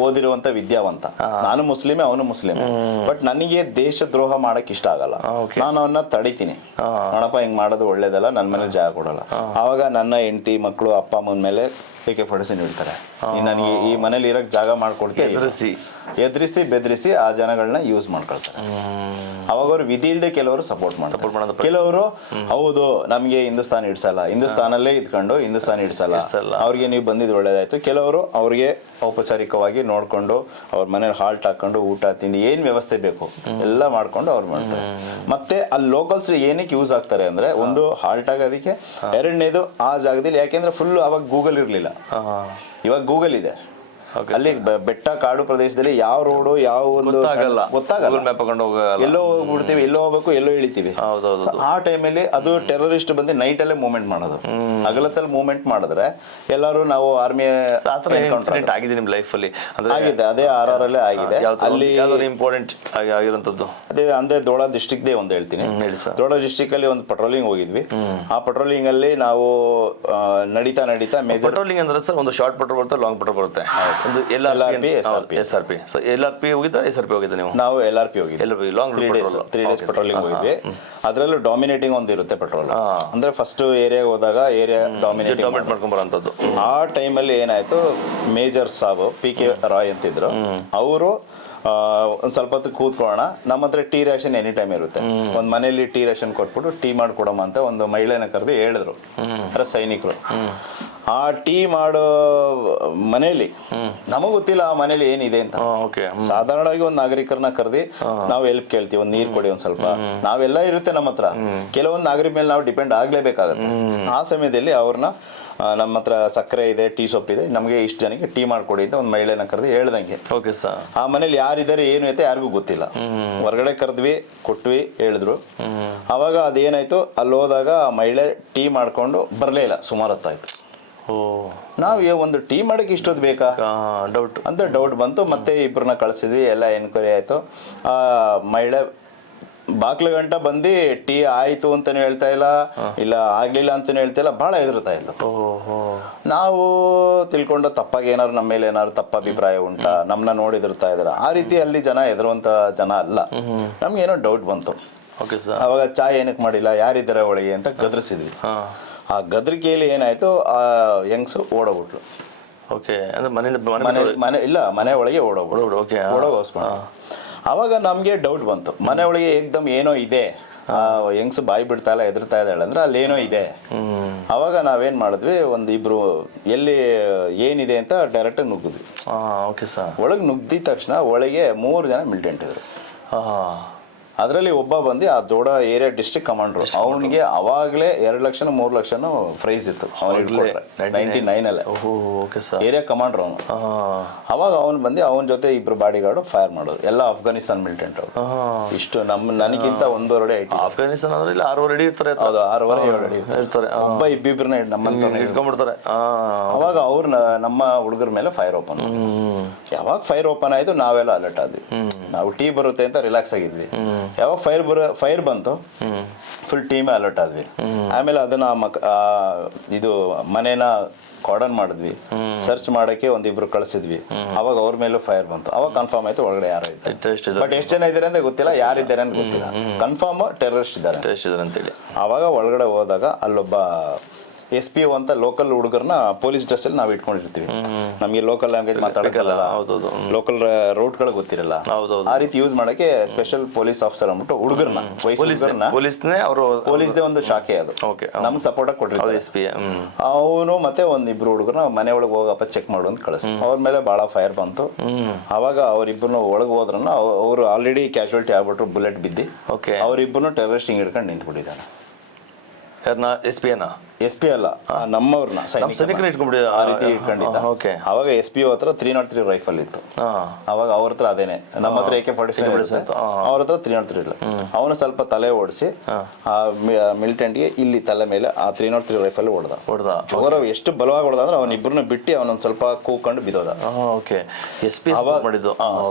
ಓದಿರುವಂತ ವಿದ್ಯಾವಂತ, ನಾನು ಮುಸ್ಲಿಮೇ ಅವನು ಮುಸ್ಲಿಮ್, ಬಟ್ ನನಗೆ ದೇಶ ದ್ರೋಹ ಮಾಡಕ್ ಇಷ್ಟ ಆಗಲ್ಲ. ನಾನು ಅವನ್ನ ತಡಿತೀನಿ, ನೋಡಪ್ಪ ಹಿಂಗ್ ಮಾಡೋದು ಒಳ್ಳೇದಲ್ಲ, ನನ್ನ ಮನೇಲಿ ಜಾಗ ಕೊಡಲ್ಲ. ಆವಾಗ ನನ್ನ ಹೆಂಡತಿ ಮಕ್ಕಳು ಅಪ್ಪ ಅಮ್ಮನ ಮೇಲೆ AK-47 ಇಡ್ತಾರೆ. ನನಗೆ ಈ ಮನೇಲಿ ಇರಕ್ ಜಾಗ ಮಾಡ್ಕೊಡ್ತೀನಿ, ಎದುರಿಸಿ ಬೆದರಿಸಿ ಆ ಜನಗಳನ್ನ ಯೂಸ್ ಮಾಡ್ಕೊಳ್ತಾರೆ. ಅವಾಗ ಅವ್ರು ವಿಧಿ ಇಲ್ಲದೆ ಕೆಲವರು ಸಪೋರ್ಟ್ ಮಾಡ್ತಾರೆ. ಕೆಲವರು ಹೌದು ನಮ್ಗೆ ಹಿಂದೂಸ್ತಾನ್ ಇಡ್ಸಲ್ಲ, ಹಿಂದೂಸ್ತಾನಲ್ಲೇ ಇದ್ಕೊಂಡು ಹಿಂದೂಸ್ತಾನ್ ಇಡ್ಸಲ್ಲ, ಅವ್ರಿಗೆ ನೀವು ಬಂದಿದ್ದು ಒಳ್ಳೇದಾಯ್ತು. ಕೆಲವರು ಅವ್ರಿಗೆ ಔಪಚಾರಿಕವಾಗಿ ನೋಡ್ಕೊಂಡು ಅವ್ರ ಮನೇಲಿ ಹಾಲ್ಟ್ ಹಾಕೊಂಡು ಊಟ ತಿಂಡಿ ಏನ್ ವ್ಯವಸ್ಥೆ ಬೇಕು ಎಲ್ಲ ಮಾಡ್ಕೊಂಡು ಅವ್ರು ಮಾಡ್ತಾರೆ. ಮತ್ತೆ ಅಲ್ಲಿ ಲೋಕಲ್ಸ್ ಏನಕ್ಕೆ ಯೂಸ್ ಆಗ್ತಾರೆ ಅಂದ್ರೆ, ಒಂದು ಹಾಲ್ಟ್ ಆಗೋದಕ್ಕೆ, ಎರಡನೇದು ಆ ಜಾಗದಲ್ಲಿ ಯಾಕೆಂದ್ರೆ ಫುಲ್ ಅವಾಗ ಗೂಗಲ್ ಇರ್ಲಿಲ್ಲ, ಇವಾಗ ಗೂಗಲ್ ಇದೆ. ಅಲ್ಲಿ ಬೆಟ್ಟ ಕಾಡು ಪ್ರದೇಶದಲ್ಲಿ ಯಾವ ರೋಡು ಯಾವ ಒಂದು ಗೊತ್ತಾಗಲ್ಲ, ಎಲ್ಲೋ ಹೋಗ್ಬಿಡ್ತೀವಿ, ಎಲ್ಲೋ ಹೋಗ್ಬೇಕು, ಎಲ್ಲೋ ಇಳಿತೀವಿ. ಆ ಟೈಮಲ್ಲಿ ಅದು ಟೆರರಿಸ್ಟ್ ಬಂದು ನೈಟ್ ಅಲ್ಲೇ ಮೂವ್ಮೆಂಟ್ ಮಾಡೋದು, ಹಗಲತ್ತಲ್ಲಿ ಮೂವ್ಮೆಂಟ್ ಮಾಡಿದ್ರೆ ಎಲ್ಲರೂ ನಾವು ಆರ್ಮಿ ಆಗಿದೆ ನಿಮ್ ಲೈಫ್ ಅಲ್ಲಿ ಆಗಿದೆ. ಅದೇ RR ಅಲ್ಲೇ ಆಗಿದೆ. ಅಲ್ಲಿ ಇಂಪಾರ್ಟೆಂಟ್ ಆಗಿರುವಂತದ್ದು ಅದೇ ಅಂದ್ರೆ ದೋಡಾ ಡಿಸ್ಟ್ರಿಕ್ಟ್ ಒಂದು ಹೇಳ್ತೀನಿ. ದೋಡಾ ಡಿಸ್ಟ್ರಿಕ್ಟ್ ಅಲ್ಲಿ ಒಂದು ಪೆಟ್ರೋಲಿಂಗ್ ಹೋಗಿದ್ವಿ. ಆ ಪೆಟ್ರೋಲಿಂಗ್ ಅಲ್ಲಿ ನಾವು ನಡೀತಾ ಮೇಜರ್ ಪೆಟ್ರೋಲಿಂಗ್ ಅಂದ್ರೆ ಸರ್ ಒಂದು ಶಾರ್ಟ್ ಪೆಟ್ರೋಲ್ ಬರುತ್ತೆ, ಲಾಂಗ್ ಪೆಟ್ರೋಲ್ ಬರುತ್ತೆ. ಒಂದು LRP ಸೊ LRP ಹೋಗಿದ್ದ SRP ಹೋಗಿದ್ದ ನೀವು? ನಾವು LRP ಹೋಗಿದ್ವಿ. ಲಾಂಗ್ 3 days ಪೆಟ್ರೋಲಿಂಗ್ ಹೋಗಿದ್ವಿ. ಅದರಲ್ಲೂ ಡಾಮಿನೇಟಿಂಗ್ ಒಂದು ಇರುತ್ತೆ ಪೆಟ್ರೋಲ್. ಅಂದ್ರೆ ಫಸ್ಟ್ ಏರಿಯಾಗೆ ಹೋದಾಗ ಏರಿಯಾ ಡಾಮಿನೇಟ್ ಮಾಡ್ಕೊಂಡ್ ಬರೋಂಥದ್ದು. ಆ ಟೈಮಲ್ಲಿ ಏನಾಯ್ತು, ಮೇಜರ್ ಸಾಬು PK ರಾಯ್ ಅಂತಿದ್ರು, ಅವರು ಒಂದ್ ಸ್ವಲ್ಪ ಹೊತ್ತು ಕೂತ್ಕೊಳ್ಳೋಣ, ನಮ್ಮ ಹತ್ರ ಟೀ ರೇಷನ್ ಎನಿ ಟೈಮ್ ಇರುತ್ತೆ, ಒಂದ್ ಮನೇಲಿ ಟೀ ರೇಷನ್ ಕೊಟ್ಬಿಟ್ಟು ಟೀ ಮಾಡ್ಕೊಡಮ್ಮ ಅಂತ ಒಂದು ಮಹಿಳೆನ ಕರೆದು ಹೇಳಿದ್ರು ಸೈನಿಕರು. ಆ ಟೀ ಮಾಡೋ ಮನೇಲಿ ನಮಗ್ ಗೊತ್ತಿಲ್ಲ ಆ ಮನೇಲಿ ಏನಿದೆ ಅಂತ. ಸಾಧಾರಣವಾಗಿ ಒಂದ್ ನಾಗರಿಕರನ್ನ ಕರೆದಿ ನಾವು ಹೆಲ್ಪ್ ಕೇಳ್ತೀವಿ, ಒಂದ್ ನೀರ್ ಕೊಡಿ ಒಂದ್ ಸ್ವಲ್ಪ, ನಾವೆಲ್ಲ ಇರುತ್ತೆ ನಮ್ಮ ಹತ್ರ. ಕೆಲವೊಂದು ನಾಗರಿಕ ಮೇಲೆ ನಾವು ಡಿಪೆಂಡ್ ಆಗ್ಲೇಬೇಕಾಗತ್ತೆ. ಆ ಸಮಯದಲ್ಲಿ ಅವ್ರನ್ನ ನಮ್ಮ ಹತ್ರ ಸಕ್ಕರೆ ಇದೆ, ಟೀ ಸೊಪ್ ಇದೆ, ನಮಗೆ ಇಷ್ಟು ಜನಕ್ಕೆ ಟೀ ಮಾಡ್ಕೊಡಿ ಅಂತ ಒಂದು ಮಹಿಳೆನ ಕರೆದು ಹೇಳ್ದಂಗೆ. ಆ ಮನೇಲಿ ಯಾರಿದ್ದಾರೆ ಏನು ಐತೆ ಯಾರಿಗೂ ಗೊತ್ತಿಲ್ಲ. ಹೊರಗಡೆ ಕರೆದ್ವಿ, ಕೊಟ್ವಿ, ಹೇಳಿದ್ರು. ಅವಾಗ ಅದೇನಾಯ್ತು, ಅಲ್ಲಿ ಹೋದಾಗ ಆ ಮಹಿಳೆ ಟೀ ಮಾಡ್ಕೊಂಡು ಬರಲೇ ಇಲ್ಲ, ಸುಮಾರು ಹೊತ್ತಾಯ್ತು. ನಾವು ಒಂದು ಟೀ ಮಾಡಕ್ಕೆ ಇಷ್ಟೊತ್ತು ಬೇಕಾ ಅಂತ ಡೌಟ್ ಬಂತು. ಮತ್ತೆ ಇಬ್ಬರನ್ನ ಕಳಿಸಿದ್ವಿ, ಎಲ್ಲ ಎನ್ಕ್ವೈರಿ ಆಯ್ತು. ಆ ಮಹಿಳೆ ಬಾಕ್ಲ ಗಂಟ ಬಂದು ಟೀ ಆಯ್ತು ಅಂತಾನು ಹೇಳ್ತಾ ಇಲ್ಲ ಆಗ್ಲಿಲ್ಲ ಅಂತಾನು ಹೇಳ್ತಾ ಇಲ್ಲ, ಬಹಳ ಹೆದರ್ತಾ ಇತ್ತು. ನಾವು ತಿಳ್ಕೊಂಡು ತಪ್ಪಾಗಿ ಏನಾದ್ರು ನಮ್ಮ ಮೇಲೆ ಏನಾದ್ರು ತಪ್ಪ ಅಭಿಪ್ರಾಯ ಉಂಟಾ, ನಮ್ಮನ್ನ ನೋಡಿ ಹೆದರ್ತಾ ಇದಾರೆ, ಆ ರೀತಿ ಅಲ್ಲಿ ಜನ ಹೆದರುವಂತ ಜನ ಅಲ್ಲ. ನಮ್ಗೆ ಏನೋ ಡೌಟ್ ಬಂತು. ಅವಾಗ ಚಾಯ್ ಏನಕ್ಕೆ ಮಾಡಿಲ್ಲ, ಯಾರಿದ್ದಾರೆ ಒಳಗೆ ಅಂತ ಗದರಿಸಿದ್ವಿ. ಆ ಗದರಿಕೆಯಲ್ಲಿ ಏನಾಯ್ತು, ಆ ಯಂಗ್ಸ್ ಓಡೋಗ್ಬಿಟ್ಲು. ಮನೆ ಒಳಗೆ ಓಡೋಗ್ಬಿಟ್ಟು ಅವಾಗ ನಮ್ಗೆ ಡೌಟ್ ಬಂತು. ಮನೆ ಒಳಗೆ ಏಕ್ದಮ್ ಏನೋ ಇದೆ, ಯಂಗ್ಸ್ ಬಾಯಿ ಬಿಡ್ತಾ ಇಲ್ಲ, ಹೆದರ್ತಾ ಇದ್ದಾಳೆ ಅಂದ್ರೆ ಅಲ್ಲಿ ಏನೋ ಇದೆ. ಅವಾಗ ನಾವೇನ್ ಮಾಡಿದ್ವಿ, ಒಂದಿಬ್ರು ಎಲ್ಲಿ ಏನಿದೆ ಅಂತ ಡೈರೆಕ್ಟ್ ನುಗ್ಗಿದ್ವಿ. ಒಳಗೆ ನುಗ್ದಿದ ತಕ್ಷಣ ಒಳಗೆ 3 ಜನ ಮಿಲಿಟೆಂಟ್ ಇದ್ರು. ಅದರಲ್ಲಿ ಒಬ್ಬ ಬಂದು ಆ ದೊಡ್ಡ ಏರಿಯಾ ಡಿಸ್ಟ್ರಿಕ್ಟ್ ಕಮಾಂಡ್ರು, ಅವನಿಗೆ ಅವಾಗಲೇ 2 ಲಕ್ಷ 3 ಲಕ್ಷ ಪ್ರೈಸ್ ಇತ್ತು ಅವ್ನಿಗೆ 99 ಓಕೆ ಸರ್. ಏರಿಯಾ ಕಮಾಂಡ್ರು ಅವನು. ಅವಾಗ ಅವ್ನು ಬಂದು ಅವನ ಜೊತೆ ಇಬ್ರು ಬಾಡಿ ಗಾರ್ಡು ಫೈರ್ ಮಾಡೋದು, ಎಲ್ಲ ಅಫ್ಘಾನಿಸ್ತಾನ್ ಮಿಲಿಟೆಂಟ್ ಅವರು. ಇಷ್ಟು ನನಗಿಂತ 1.5 ಅಡಿ ಐಟಿ. ಅಫ್ಘಾನಿಸ್ತಾನ ಅಂದ್ರೆ ಇಲ್ಲಿ 6 ಅಡಿ ಇರ್ತಾರೆ. ಹೌದು, 6.5 ಅಡಿ ಇರ್ತಾರೆ. ಒಬ್ಬ ಇಬ್ಬಿಬ್ರನ್ನ ನಮ್ಮಂತ ಇಟ್ಕೊಂಡ್ಬಿಡ್ತಾರೆ. ಅವಾಗ ಅವ್ರು ನಮ್ಮ ಹುಡುಗರ ಮೇಲೆ ಫೈರ್ ಓಪನ್. ಯಾವಾಗ ಫೈರ್ ಓಪನ್ ಆಯ್ತು ನಾವೆಲ್ಲ ಅಲರ್ಟ್ ಆದ್ವಿ. ನಾವು ಟೀ ಬರುತ್ತೆ ಅಂತ ರಿಲ್ಯಾಕ್ಸ್ ಆಗಿದ್ವಿ. ಯಾವಾಗ ಫೈರ್ ಬಂತು ಫುಲ್ ಟೀಮ್ ಅಲರ್ಟ್ ಆದ್ವಿ. ಆಮೇಲೆ ಅದನ್ನ ಇದು ಮನೇನ ಕಾರ್ಡನ್ ಮಾಡಿದ್ವಿ, ಸರ್ಚ್ ಮಾಡಕ್ಕೆ ಒಂದಿಬ್ರು ಕಳಿಸಿದ್ವಿ. ಅವಾಗ ಅವ್ರ ಮೇಲೂ ಫೈರ್ ಬಂತು. ಅವಾಗ ಕನ್ಫರ್ಮ್ ಆಯ್ತು ಒಳಗಡೆ ಯಾರೋ ಇದ್ದಾರೆ. ಬಟ್ ಎಷ್ಟು ಜನ ಇದ್ದಾರೆ ಅಂತ ಗೊತ್ತಿಲ್ಲ, ಯಾರಿದ್ದಾರೆ ಅಂತ ಗೊತ್ತಿಲ್ಲ. ಕನ್ಫರ್ಮ್ ಟೆರರಿಸ್ಟ್ ಇದ್ದಾರೆ ಅಂತೇಳಿ. ಅವಾಗ ಒಳಗಡೆ ಹೋದಾಗ ಅಲ್ಲೊಬ್ಬ SP ಅಂತ ಲೋಕಲ್ ಹುಡುಗರನ್ನ ಪೊಲೀಸ್ ಡ್ರೆಸ್ ಅಲ್ಲಿ ನಾವು ಇಟ್ಕೊಂಡಿರ್ತೀವಿ. ನಮಗೆ ಲೋಕಲ್ ಲ್ಯಾಂಗ್ವೇಜ್ ಮಾತಾಡೋಕ್ಕಲ್ಲ, ಲೋಕಲ್ ರೂಟ್ಗಳು ಗೊತ್ತಿರಲ್ಲ. ಆ ರೀತಿ ಯೂಸ್ ಮಾಡಕ್ಕೆ ಸ್ಪೆಷಲ್ ಪೊಲೀಸ್ ಆಫೀಸರ್ ಅಂದ್ಬಿಟ್ಟು ಹುಡುಗರನ್ನ ಪೊಲೀಸ್ದೇ ಒಂದು ಶಾಖೆ ಅದು ನಮ್ಗೆ ಸಪೋರ್ಟ್ ಆಗಿ ಕೊಟ್ಟಿರ್ತಾರೆ. ಅವನು ಮತ್ತೆ ಒಂದಿಬ್ರು ಹುಡುಗರನ್ನ ಮನೆ ಒಳಗೆ ಹೋಗಪ್ಪ ಚೆಕ್ ಮಾಡು ಅಂತ ಕಳಿಸ್. ಅವ್ರ ಮೇಲೆ ಬಹಳ ಫೈರ್ ಬಂತು. ಅವಾಗ ಅವ್ರಿಬ್ರು ಒಳಗೆ ಹೋದ್ರನ್ನ ಅವ್ರು ಆಲ್ರೆಡಿ ಕ್ಯಾಶುಯಾಲಿಟಿ ಆಗ್ಬಿಟ್ರು, ಬುಲೆಟ್ ಬಿದ್ದಿ. ಅವ್ರಿಬ್ರು ಟೆರರಿಸ್ಟ್ ಹಿಂಗ್ ಹಿಡ್ಕೊಂಡು ನಿಂತ್ಬಿಟ್ಟಿದ್ದಾನೆ. SP ಅಲ್ಲ, ನಮ್ಮವ್ರನ್ನ ಸೈನಿಕರನ್ನ ಇಟ್ಕೊಂಡಿದ್ದ. ಆ ರೀತಿ ಇಟ್ಕೊಂಡಿದ್ದ. ಅವಾಗ SP ಹತ್ರ 303 ರೈಫಲ್ ಇತ್ತು. ಅವಾಗ ಅವ್ರ ಹತ್ರ ಅದೇನೆ, ನಮ್ಮ ಹತ್ರ AK-47 ಅವ್ರ ಹತ್ರ 303 ಇಲ್ಲ. ಅವನು ಸ್ವಲ್ಪ ತಲೆ ಓಡಿಸಿ ಆ ಮಿಲಿಟೆಂಟ್ಗೆ ಇಲ್ಲಿ ತಲೆ ಮೇಲೆ ಆ 303 ರೈಫಲ್ ಹೊಡೆದ. ಅವರು ಎಷ್ಟು ಬಲವಾಗಿ ಹೊಡೆದ ಅಂದ್ರೆ ಅವನಿಬ್ಬರನ್ನ ಬಿಟ್ಟು ಅವನೊಂದ್ ಸ್ವಲ್ಪ ಕೂಕೊಂಡು ಬಿದ್ದೋದ.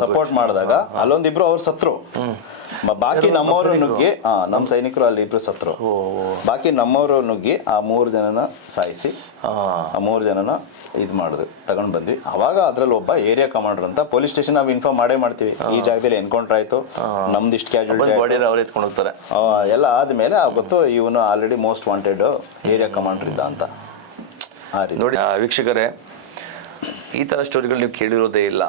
ಸಪೋರ್ಟ್ ಮಾಡಿದಾಗ ಅಲ್ಲೊಂದಿಬ್ರು ಅವ್ರು ಸತ್ರು. ಬಾಕಿ ನಮ್ಮವರು ನುಗ್ಗಿ ನಮ್ಮ ಸೈನಿಕರು ಅಲ್ಲಿ ಇಬ್ರು ಸತ್ರು. ಬಾಕಿ ನಮ್ಮವರು ನುಗ್ಗಿ ಆ 3 ಜನನ ಸಾಯಿಸಿ ಆ 3 ಜನನ ಇದು ಮಾಡಿದ್ವಿ, ತಗೊಂಡ್ ಬಂದ್ವಿ. ಅವಾಗ ಅದ್ರಲ್ಲಿ ಒಬ್ಬ ಏರಿಯಾ ಕಮಾಂಡರ್ ಅಂತ ಪೊಲೀಸ್ ಸ್ಟೇಷನ್ ನಾವು ಇನ್ಫಾರ್ಮ್ ಮಾಡ್ತೀವಿ, ಈ ಜಾಗದಲ್ಲಿ ಎನ್ಕೌಂಟರ್ ಆಯ್ತು, ನಮ್ದು ಇಷ್ಟು ಕ್ಯಾಶುಯಾಲಿಟಿ ಎಲ್ಲ ಆದ್ಮೇಲೆ ಗೊತ್ತು ಇವನು already most wanted area commander ಇದ್ದ ಅಂತ. ಆ ರೀತಿ ನೋಡಿ ವೀಕ್ಷಕರೇ, ಈ ಥರ ಸ್ಟೋರಿಗಳು ನೀವು ಕೇಳಿರೋದೇ ಇಲ್ಲ.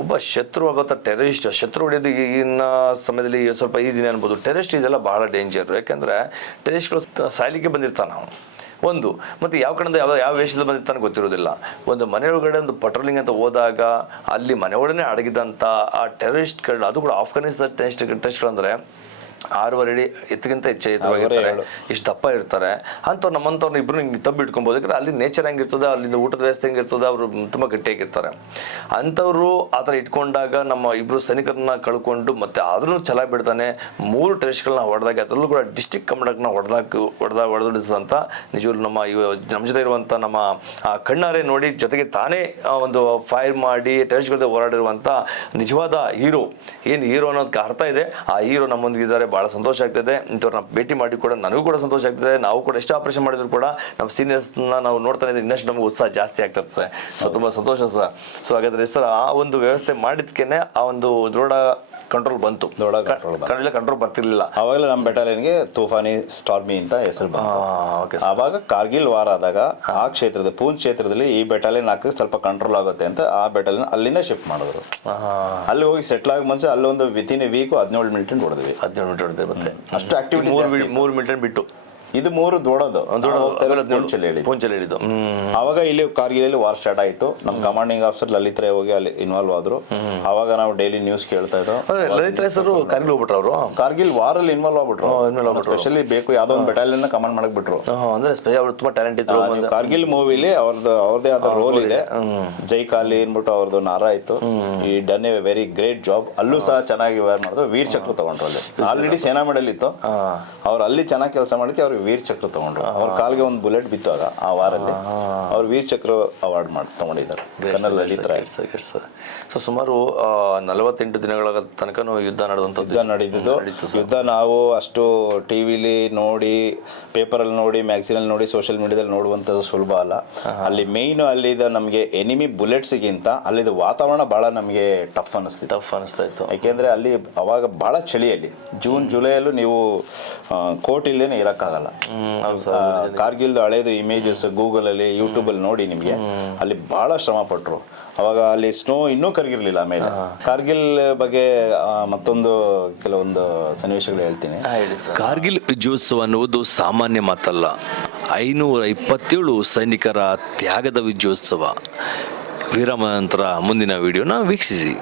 ಒಬ್ಬ ಶತ್ರು ಆಗೋತ್ತ ಟೆರರಿಸ್ಟ್, ಶತ್ರು ಹೊಡೆಯೋದು ಈಗಿನ ಸಮಯದಲ್ಲಿ ಸ್ವಲ್ಪ ಈಸಿನೇ ಅನ್ಬೋದು. ಟೆರರಿಸ್ಟ್ ಇದೆಲ್ಲ ಬಹಳ ಡೇಂಜರ್. ಯಾಕಂದರೆ ಟೆರರಿಸ್ಟ್ಗಳು ಸಾಯ್ಲಿಕ್ಕೆ ಬಂದಿರ್ತಾನೆ ನಾವು ಒಂದು, ಮತ್ತು ಯಾವ ಕಡೆಯಿಂದ ಯಾವ ವೇಷದಲ್ಲಿ ಬಂದಿರ್ತಾನೆ ಗೊತ್ತಿರೋದಿಲ್ಲ. ಒಂದು ಮನೆಯೊಳಗಡೆ ಒಂದು ಪಟ್ರೋಲಿಂಗ್ ಅಂತ ಹೋದಾಗ ಅಲ್ಲಿ ಮನೆಯೊಳಗಡೆ ಅಡಗಿದಂಥ ಆ ಟೆರರಿಸ್ಟ್ಗಳು, ಅದು ಕೂಡ ಆಫ್ಘಾನಿಸ್ತಾನ ಟೆರರಿಸ್ಟ್ಗಳು ಅಂದರೆ 6.5 ಅಡಿ ಎತ್ತಿಗಿಂತ ಹೆಚ್ಚಾಗಿರ್ತಾರೆ, ಇಷ್ಟು ದಪ್ಪ ಇರ್ತಾರೆ. ಅಂಥವ್ರು ನಮ್ಮಂಥವ್ರನ್ನ ಇಬ್ಬರು ಹಿಂಗೆ ತಬ್ಬು ಇಟ್ಕೊಬೋದು. ಯಾಕಂದರೆ ಅಲ್ಲಿ ನೇಚರ್ ಹೆಂಗಿರ್ತದೆ, ಅಲ್ಲಿಂದ ಊಟದ ವ್ಯವಸ್ಥೆ ಹೆಂಗಿರ್ತದೆ, ಅವರು ತುಂಬ ಗಟ್ಟಿಯಾಗಿರ್ತಾರೆ. ಅಂಥವ್ರು ಆ ಥರ ಇಟ್ಕೊಂಡಾಗ ನಮ್ಮ ಇಬ್ಬರು ಸೈನಿಕರನ್ನ ಕಳ್ಕೊಂಡು ಮತ್ತೆ ಆದ್ರೂ ಛಲ ಬಿಡ್ತಾನೆ 3 ಟೆರರಿಸ್ಟ್ಗಳನ್ನ ಹೊಡೆದಾಗ, ಅದರಲ್ಲೂ ಕೂಡ ಡಿಸ್ಟ್ರಿಕ್ಟ್ ಕಮಾಂಡರ್ನ ಹೊಡೆದೊಡಿಸಿದಂಥ ನಿಜವಾಗ್ಲೂ ನಮ್ಮ ಜೊತೆ ಇರುವಂಥ ನಮ್ಮ ಕಣ್ಣಾರೆ ನೋಡಿ ಜೊತೆಗೆ ತಾನೇ ಒಂದು ಫೈರ್ ಮಾಡಿ ಟೆರರಿಸ್ಟ್ಗಳ ಹೋರಾಡಿರುವಂಥ ನಿಜವಾದ ಹೀರೋ. ಏನು ಹೀರೋ ಅನ್ನೋದಕ್ಕೆ ಅರ್ಥ ಇದೆ. ಆ ಹೀರೋ ನಮ್ಮೊಂದಿಗಿದ್ದಾರೆ, ಭಾಳ ಸಂತೋಷ ಆಗ್ತಿದೆ. ಇಂಥವ್ರನ್ನ ಭೇಟಿ ಮಾಡಿ ಕೂಡ ನನಗೂ ಕೂಡ ಸಂತೋಷ ಆಗ್ತಿದೆ. ನಾವು ಕೂಡ ಎಷ್ಟು ಆಪರೇಷನ್ ಮಾಡಿದ್ರು ಕೂಡ ನಮ್ಮ ಸೀನಿಯರ್ಸ್ನ ನಾವು ನೋಡ್ತಾನೆ ಇದ್ರೆ ಇನ್ನಷ್ಟು ನಮಗೆ ಉತ್ಸಾಹ ಜಾಸ್ತಿ ಆಗ್ತಿರ್ತದೆ. ಸೊ ತುಂಬ ಸಂತೋಷ ಸರ್. ಸೊ ಹಾಗಾದ್ರೆ ಸರ್, ಆ ಒಂದು ವ್ಯವಸ್ಥೆ ಮಾಡಿದ್ಕೇನೆ ಆ ಒಂದು ದೊಡ್ಡ ಕಂಟ್ರೋಲ್ ಬಂತು. ಕಂಟ್ರೋಲ್ ಬರ್ತಿರ್ಲಿಲ್ಲ. ಅವಾಗಲೇ ನಮ್ಮ ಬೆಟಾಲಿಯನ್ಗೆ ತೂಫಾನಿ ಸ್ಟಾರ್ಮಿ ಅಂತ ಹೆಸರು ಬಂತು. ಆವಾಗ ಕಾರ್ಗಿಲ್ ವಾರ ಆದಾಗ ಆ ಕ್ಷೇತ್ರದ ಪೂಂಚ್ ಕ್ಷೇತ್ರದಲ್ಲಿ ಈ ಬೆಟಾಲಿಯನ್ ಹಾಕಿದ್ರೆ ಸ್ವಲ್ಪ ಕಂಟ್ರೋಲ್ ಆಗುತ್ತೆ ಅಂತ ಆ ಬೆಟಾಲಿಯನ್ ಅಲ್ಲಿಂದ ಶಿಫ್ಟ್ ಮಾಡಿದ್ರು. ಅಲ್ಲಿ ಹೋಗಿ ಸೆಟ್ಲ್ ಆಗಿ ಮುಂಚೆ ಅಲ್ಲೊಂದು ವಿತಿನ್ ವೀಕ್ 17 ಮಿಲಿಟೆಂಟ್ ಹೊಡೆದ್ವಿ. 17 ಮಿಲಿಟೆಂಟ್ ಹೊಡೆದ್ವಿ. ಮತ್ತೆ ಅಷ್ಟು ಆಕ್ಟಿವಿಟಿ 3 ಮಿಲಿಟೆಂಟ್ ಬಿಟ್ಟು ಇದು 3 ದೊಡ್ಡದು ಪೂಂಚಲ್ಲಿ ಹೇಳಿದ್ದು. ಅವಾಗ ಇಲ್ಲಿ ಕಾರ್ಗಿಲಲ್ಲಿ ವಾರ್ ಸ್ಟಾರ್ಟ್ ಆಯ್ತು. ನಮ್ಮ ಕಮಾಂಡಿಂಗ್ ಆಫೀಸರ್ ಲಲಿತ್ ರೈ ಹೋಗಿ ಅಲ್ಲಿ ಇನ್ವಾಲ್ವ್ ಆದ್ರು. ಅವಾಗ ನಾವು ಡೈಲಿ ನ್ಯೂಸ್ ಕೇಳ್ತಾ ಇದ್ದೋ. ಲಲಿತ್ ರೈ ಸರ್ ಕಾರ್ಗಿಲ್ ಹೋಗ್ಬಿಟ್ರು. ಅವರು ಕಾರ್ಗಿಲ್ ವಾರಲ್ಲಿ ಇನ್ವಾಲ್ವ್ ಆಗ್ಬಿಟ್ರು. ಸ್ಪೆಷಲಿ ಬೇಕು ಯಾವ್ದೋ ಒಂದು ಬೆಟಾಲಿಯನ್ ಕಮಾಂಡ್ ಮಾಡಕ್ ಬಿಟ್ರು. ಅಂದ್ರೆ ಅವ್ರು ತುಂಬಾ ಟ್ಯಾಲೆಂಟ್ ಇದ್ರು. ಕಾರ್ಗಿಲ್ ಮೂವಿಲಿ ಅವ್ರದೇ ಆದ ರೋಲ್ ಇದೆ. ಜೈ ಕಾಲಿ ಅನ್ಬಿಟ್ಟು ಅವ್ರದ್ದು ನಾರ ಆಯ್ತು. ಈ done A very great job. ಅಲ್ಲೂ ಸಹ ಚೆನ್ನಾಗಿ ವೇರ್ ಮಾಡಿದ್ರು. ವೀರ್ ಚಕ್ರ ತಗೊಂಡ್ರು. ಅಲ್ಲಿ ಆಲ್ರೆಡಿ ಸೇನಾ ಮೆಡಲ್ ಇತ್ತು. ಅವ್ರು ಅಲ್ಲಿ ಚೆನ್ನಾಗಿ ಕೆಲಸ ಮಾಡಿದ್ವಿ. ಅವ್ರು ವೀರ್ ಚಕ್ರ ತಗೊಂಡ್ರು. ಅವ್ರ ಕಾಲ್ಗೆ ಒಂದು ಬುಲೆಟ್ ಬಿತ್ತು ಆಗ ಆ ವಾರಲ್ಲಿ. ಅವ್ರು ವೀರ್ ಚಕ್ರ ಅವಾರ್ಡ್ ತಗೊಂಡಿದ್ದಾರೆ. ಲಲಿತ್ ರಾಯ್. ಸೊ ಸುಮಾರು 48 ದಿನಗಳ ತನಕ ಯುದ್ಧ ನಡೆದಿದ್ದು. ಯುದ್ಧ ನಾವು ಅಷ್ಟು ಟಿವಿಲಿ ನೋಡಿ, ಪೇಪರಲ್ಲಿ ನೋಡಿ, ಮ್ಯಾಗ್ಝಿನಲ್ಲಿ ನೋಡಿ, ಸೋಷಿಯಲ್ ಮೀಡಿಯಾದಲ್ಲಿ ನೋಡುವಂಥದ್ದು ಸುಲಭ ಅಲ್ಲ. ಅಲ್ಲಿ ಮೇಯ್ನು ಅಲ್ಲಿದ್ದ ನಮಗೆ ಎನಿಮಿ ಬುಲೆಟ್ಸ್ಗಿಂತ ಅಲ್ಲಿದ್ದ ವಾತಾವರಣ ಬಹಳ ನಮಗೆ ಟಫ್ ಅನಿಸ್ತಾ ಇತ್ತು. ಯಾಕೆಂದ್ರೆ ಅಲ್ಲಿ ಅವಾಗ ಬಹಳ ಚಳಿಯಲ್ಲಿ ಜೂನ್ ಜುಲೈಯಲ್ಲೂ ನೀವು ಕೋಟ್ ಇಲ್ದೇನೆ ಇರಕ್ಕಾಗಲ್ಲ. ಕಾರ್ಗಿಲ್ ಹಳೇದು ಇಮೇಜಸ್ ಗೂಗಲ್ ಅಲ್ಲಿ ಯೂಟ್ಯೂಬ್ ಅಲ್ಲಿ ನೋಡಿ ನಿಮ್ಗೆ ಅಲ್ಲಿ ಬಹಳ ಶ್ರಮ ಪಟ್ರು. ಅವಾಗ ಅಲ್ಲಿ ಸ್ನೋ ಇನ್ನೂ ಕರಗಿರ್ಲಿಲ್ಲ. ಆಮೇಲೆ ಕಾರ್ಗಿಲ್ ಬಗ್ಗೆ ಮತ್ತೊಂದು ಕೆಲವೊಂದು ಸನ್ನಿವೇಶಗಳು ಹೇಳ್ತೀನಿ. ಕಾರ್ಗಿಲ್ ವಿಜಯೋತ್ಸವ ಅನ್ನುವುದು ಸಾಮಾನ್ಯ ಮಾತಲ್ಲ. 527 ಸೈನಿಕರ ತ್ಯಾಗದ ವಿಜಯೋತ್ಸವ. ವಿರಾಮ ನಂತರ ಮುಂದಿನ ವಿಡಿಯೋನ ವೀಕ್ಷಿಸಿ.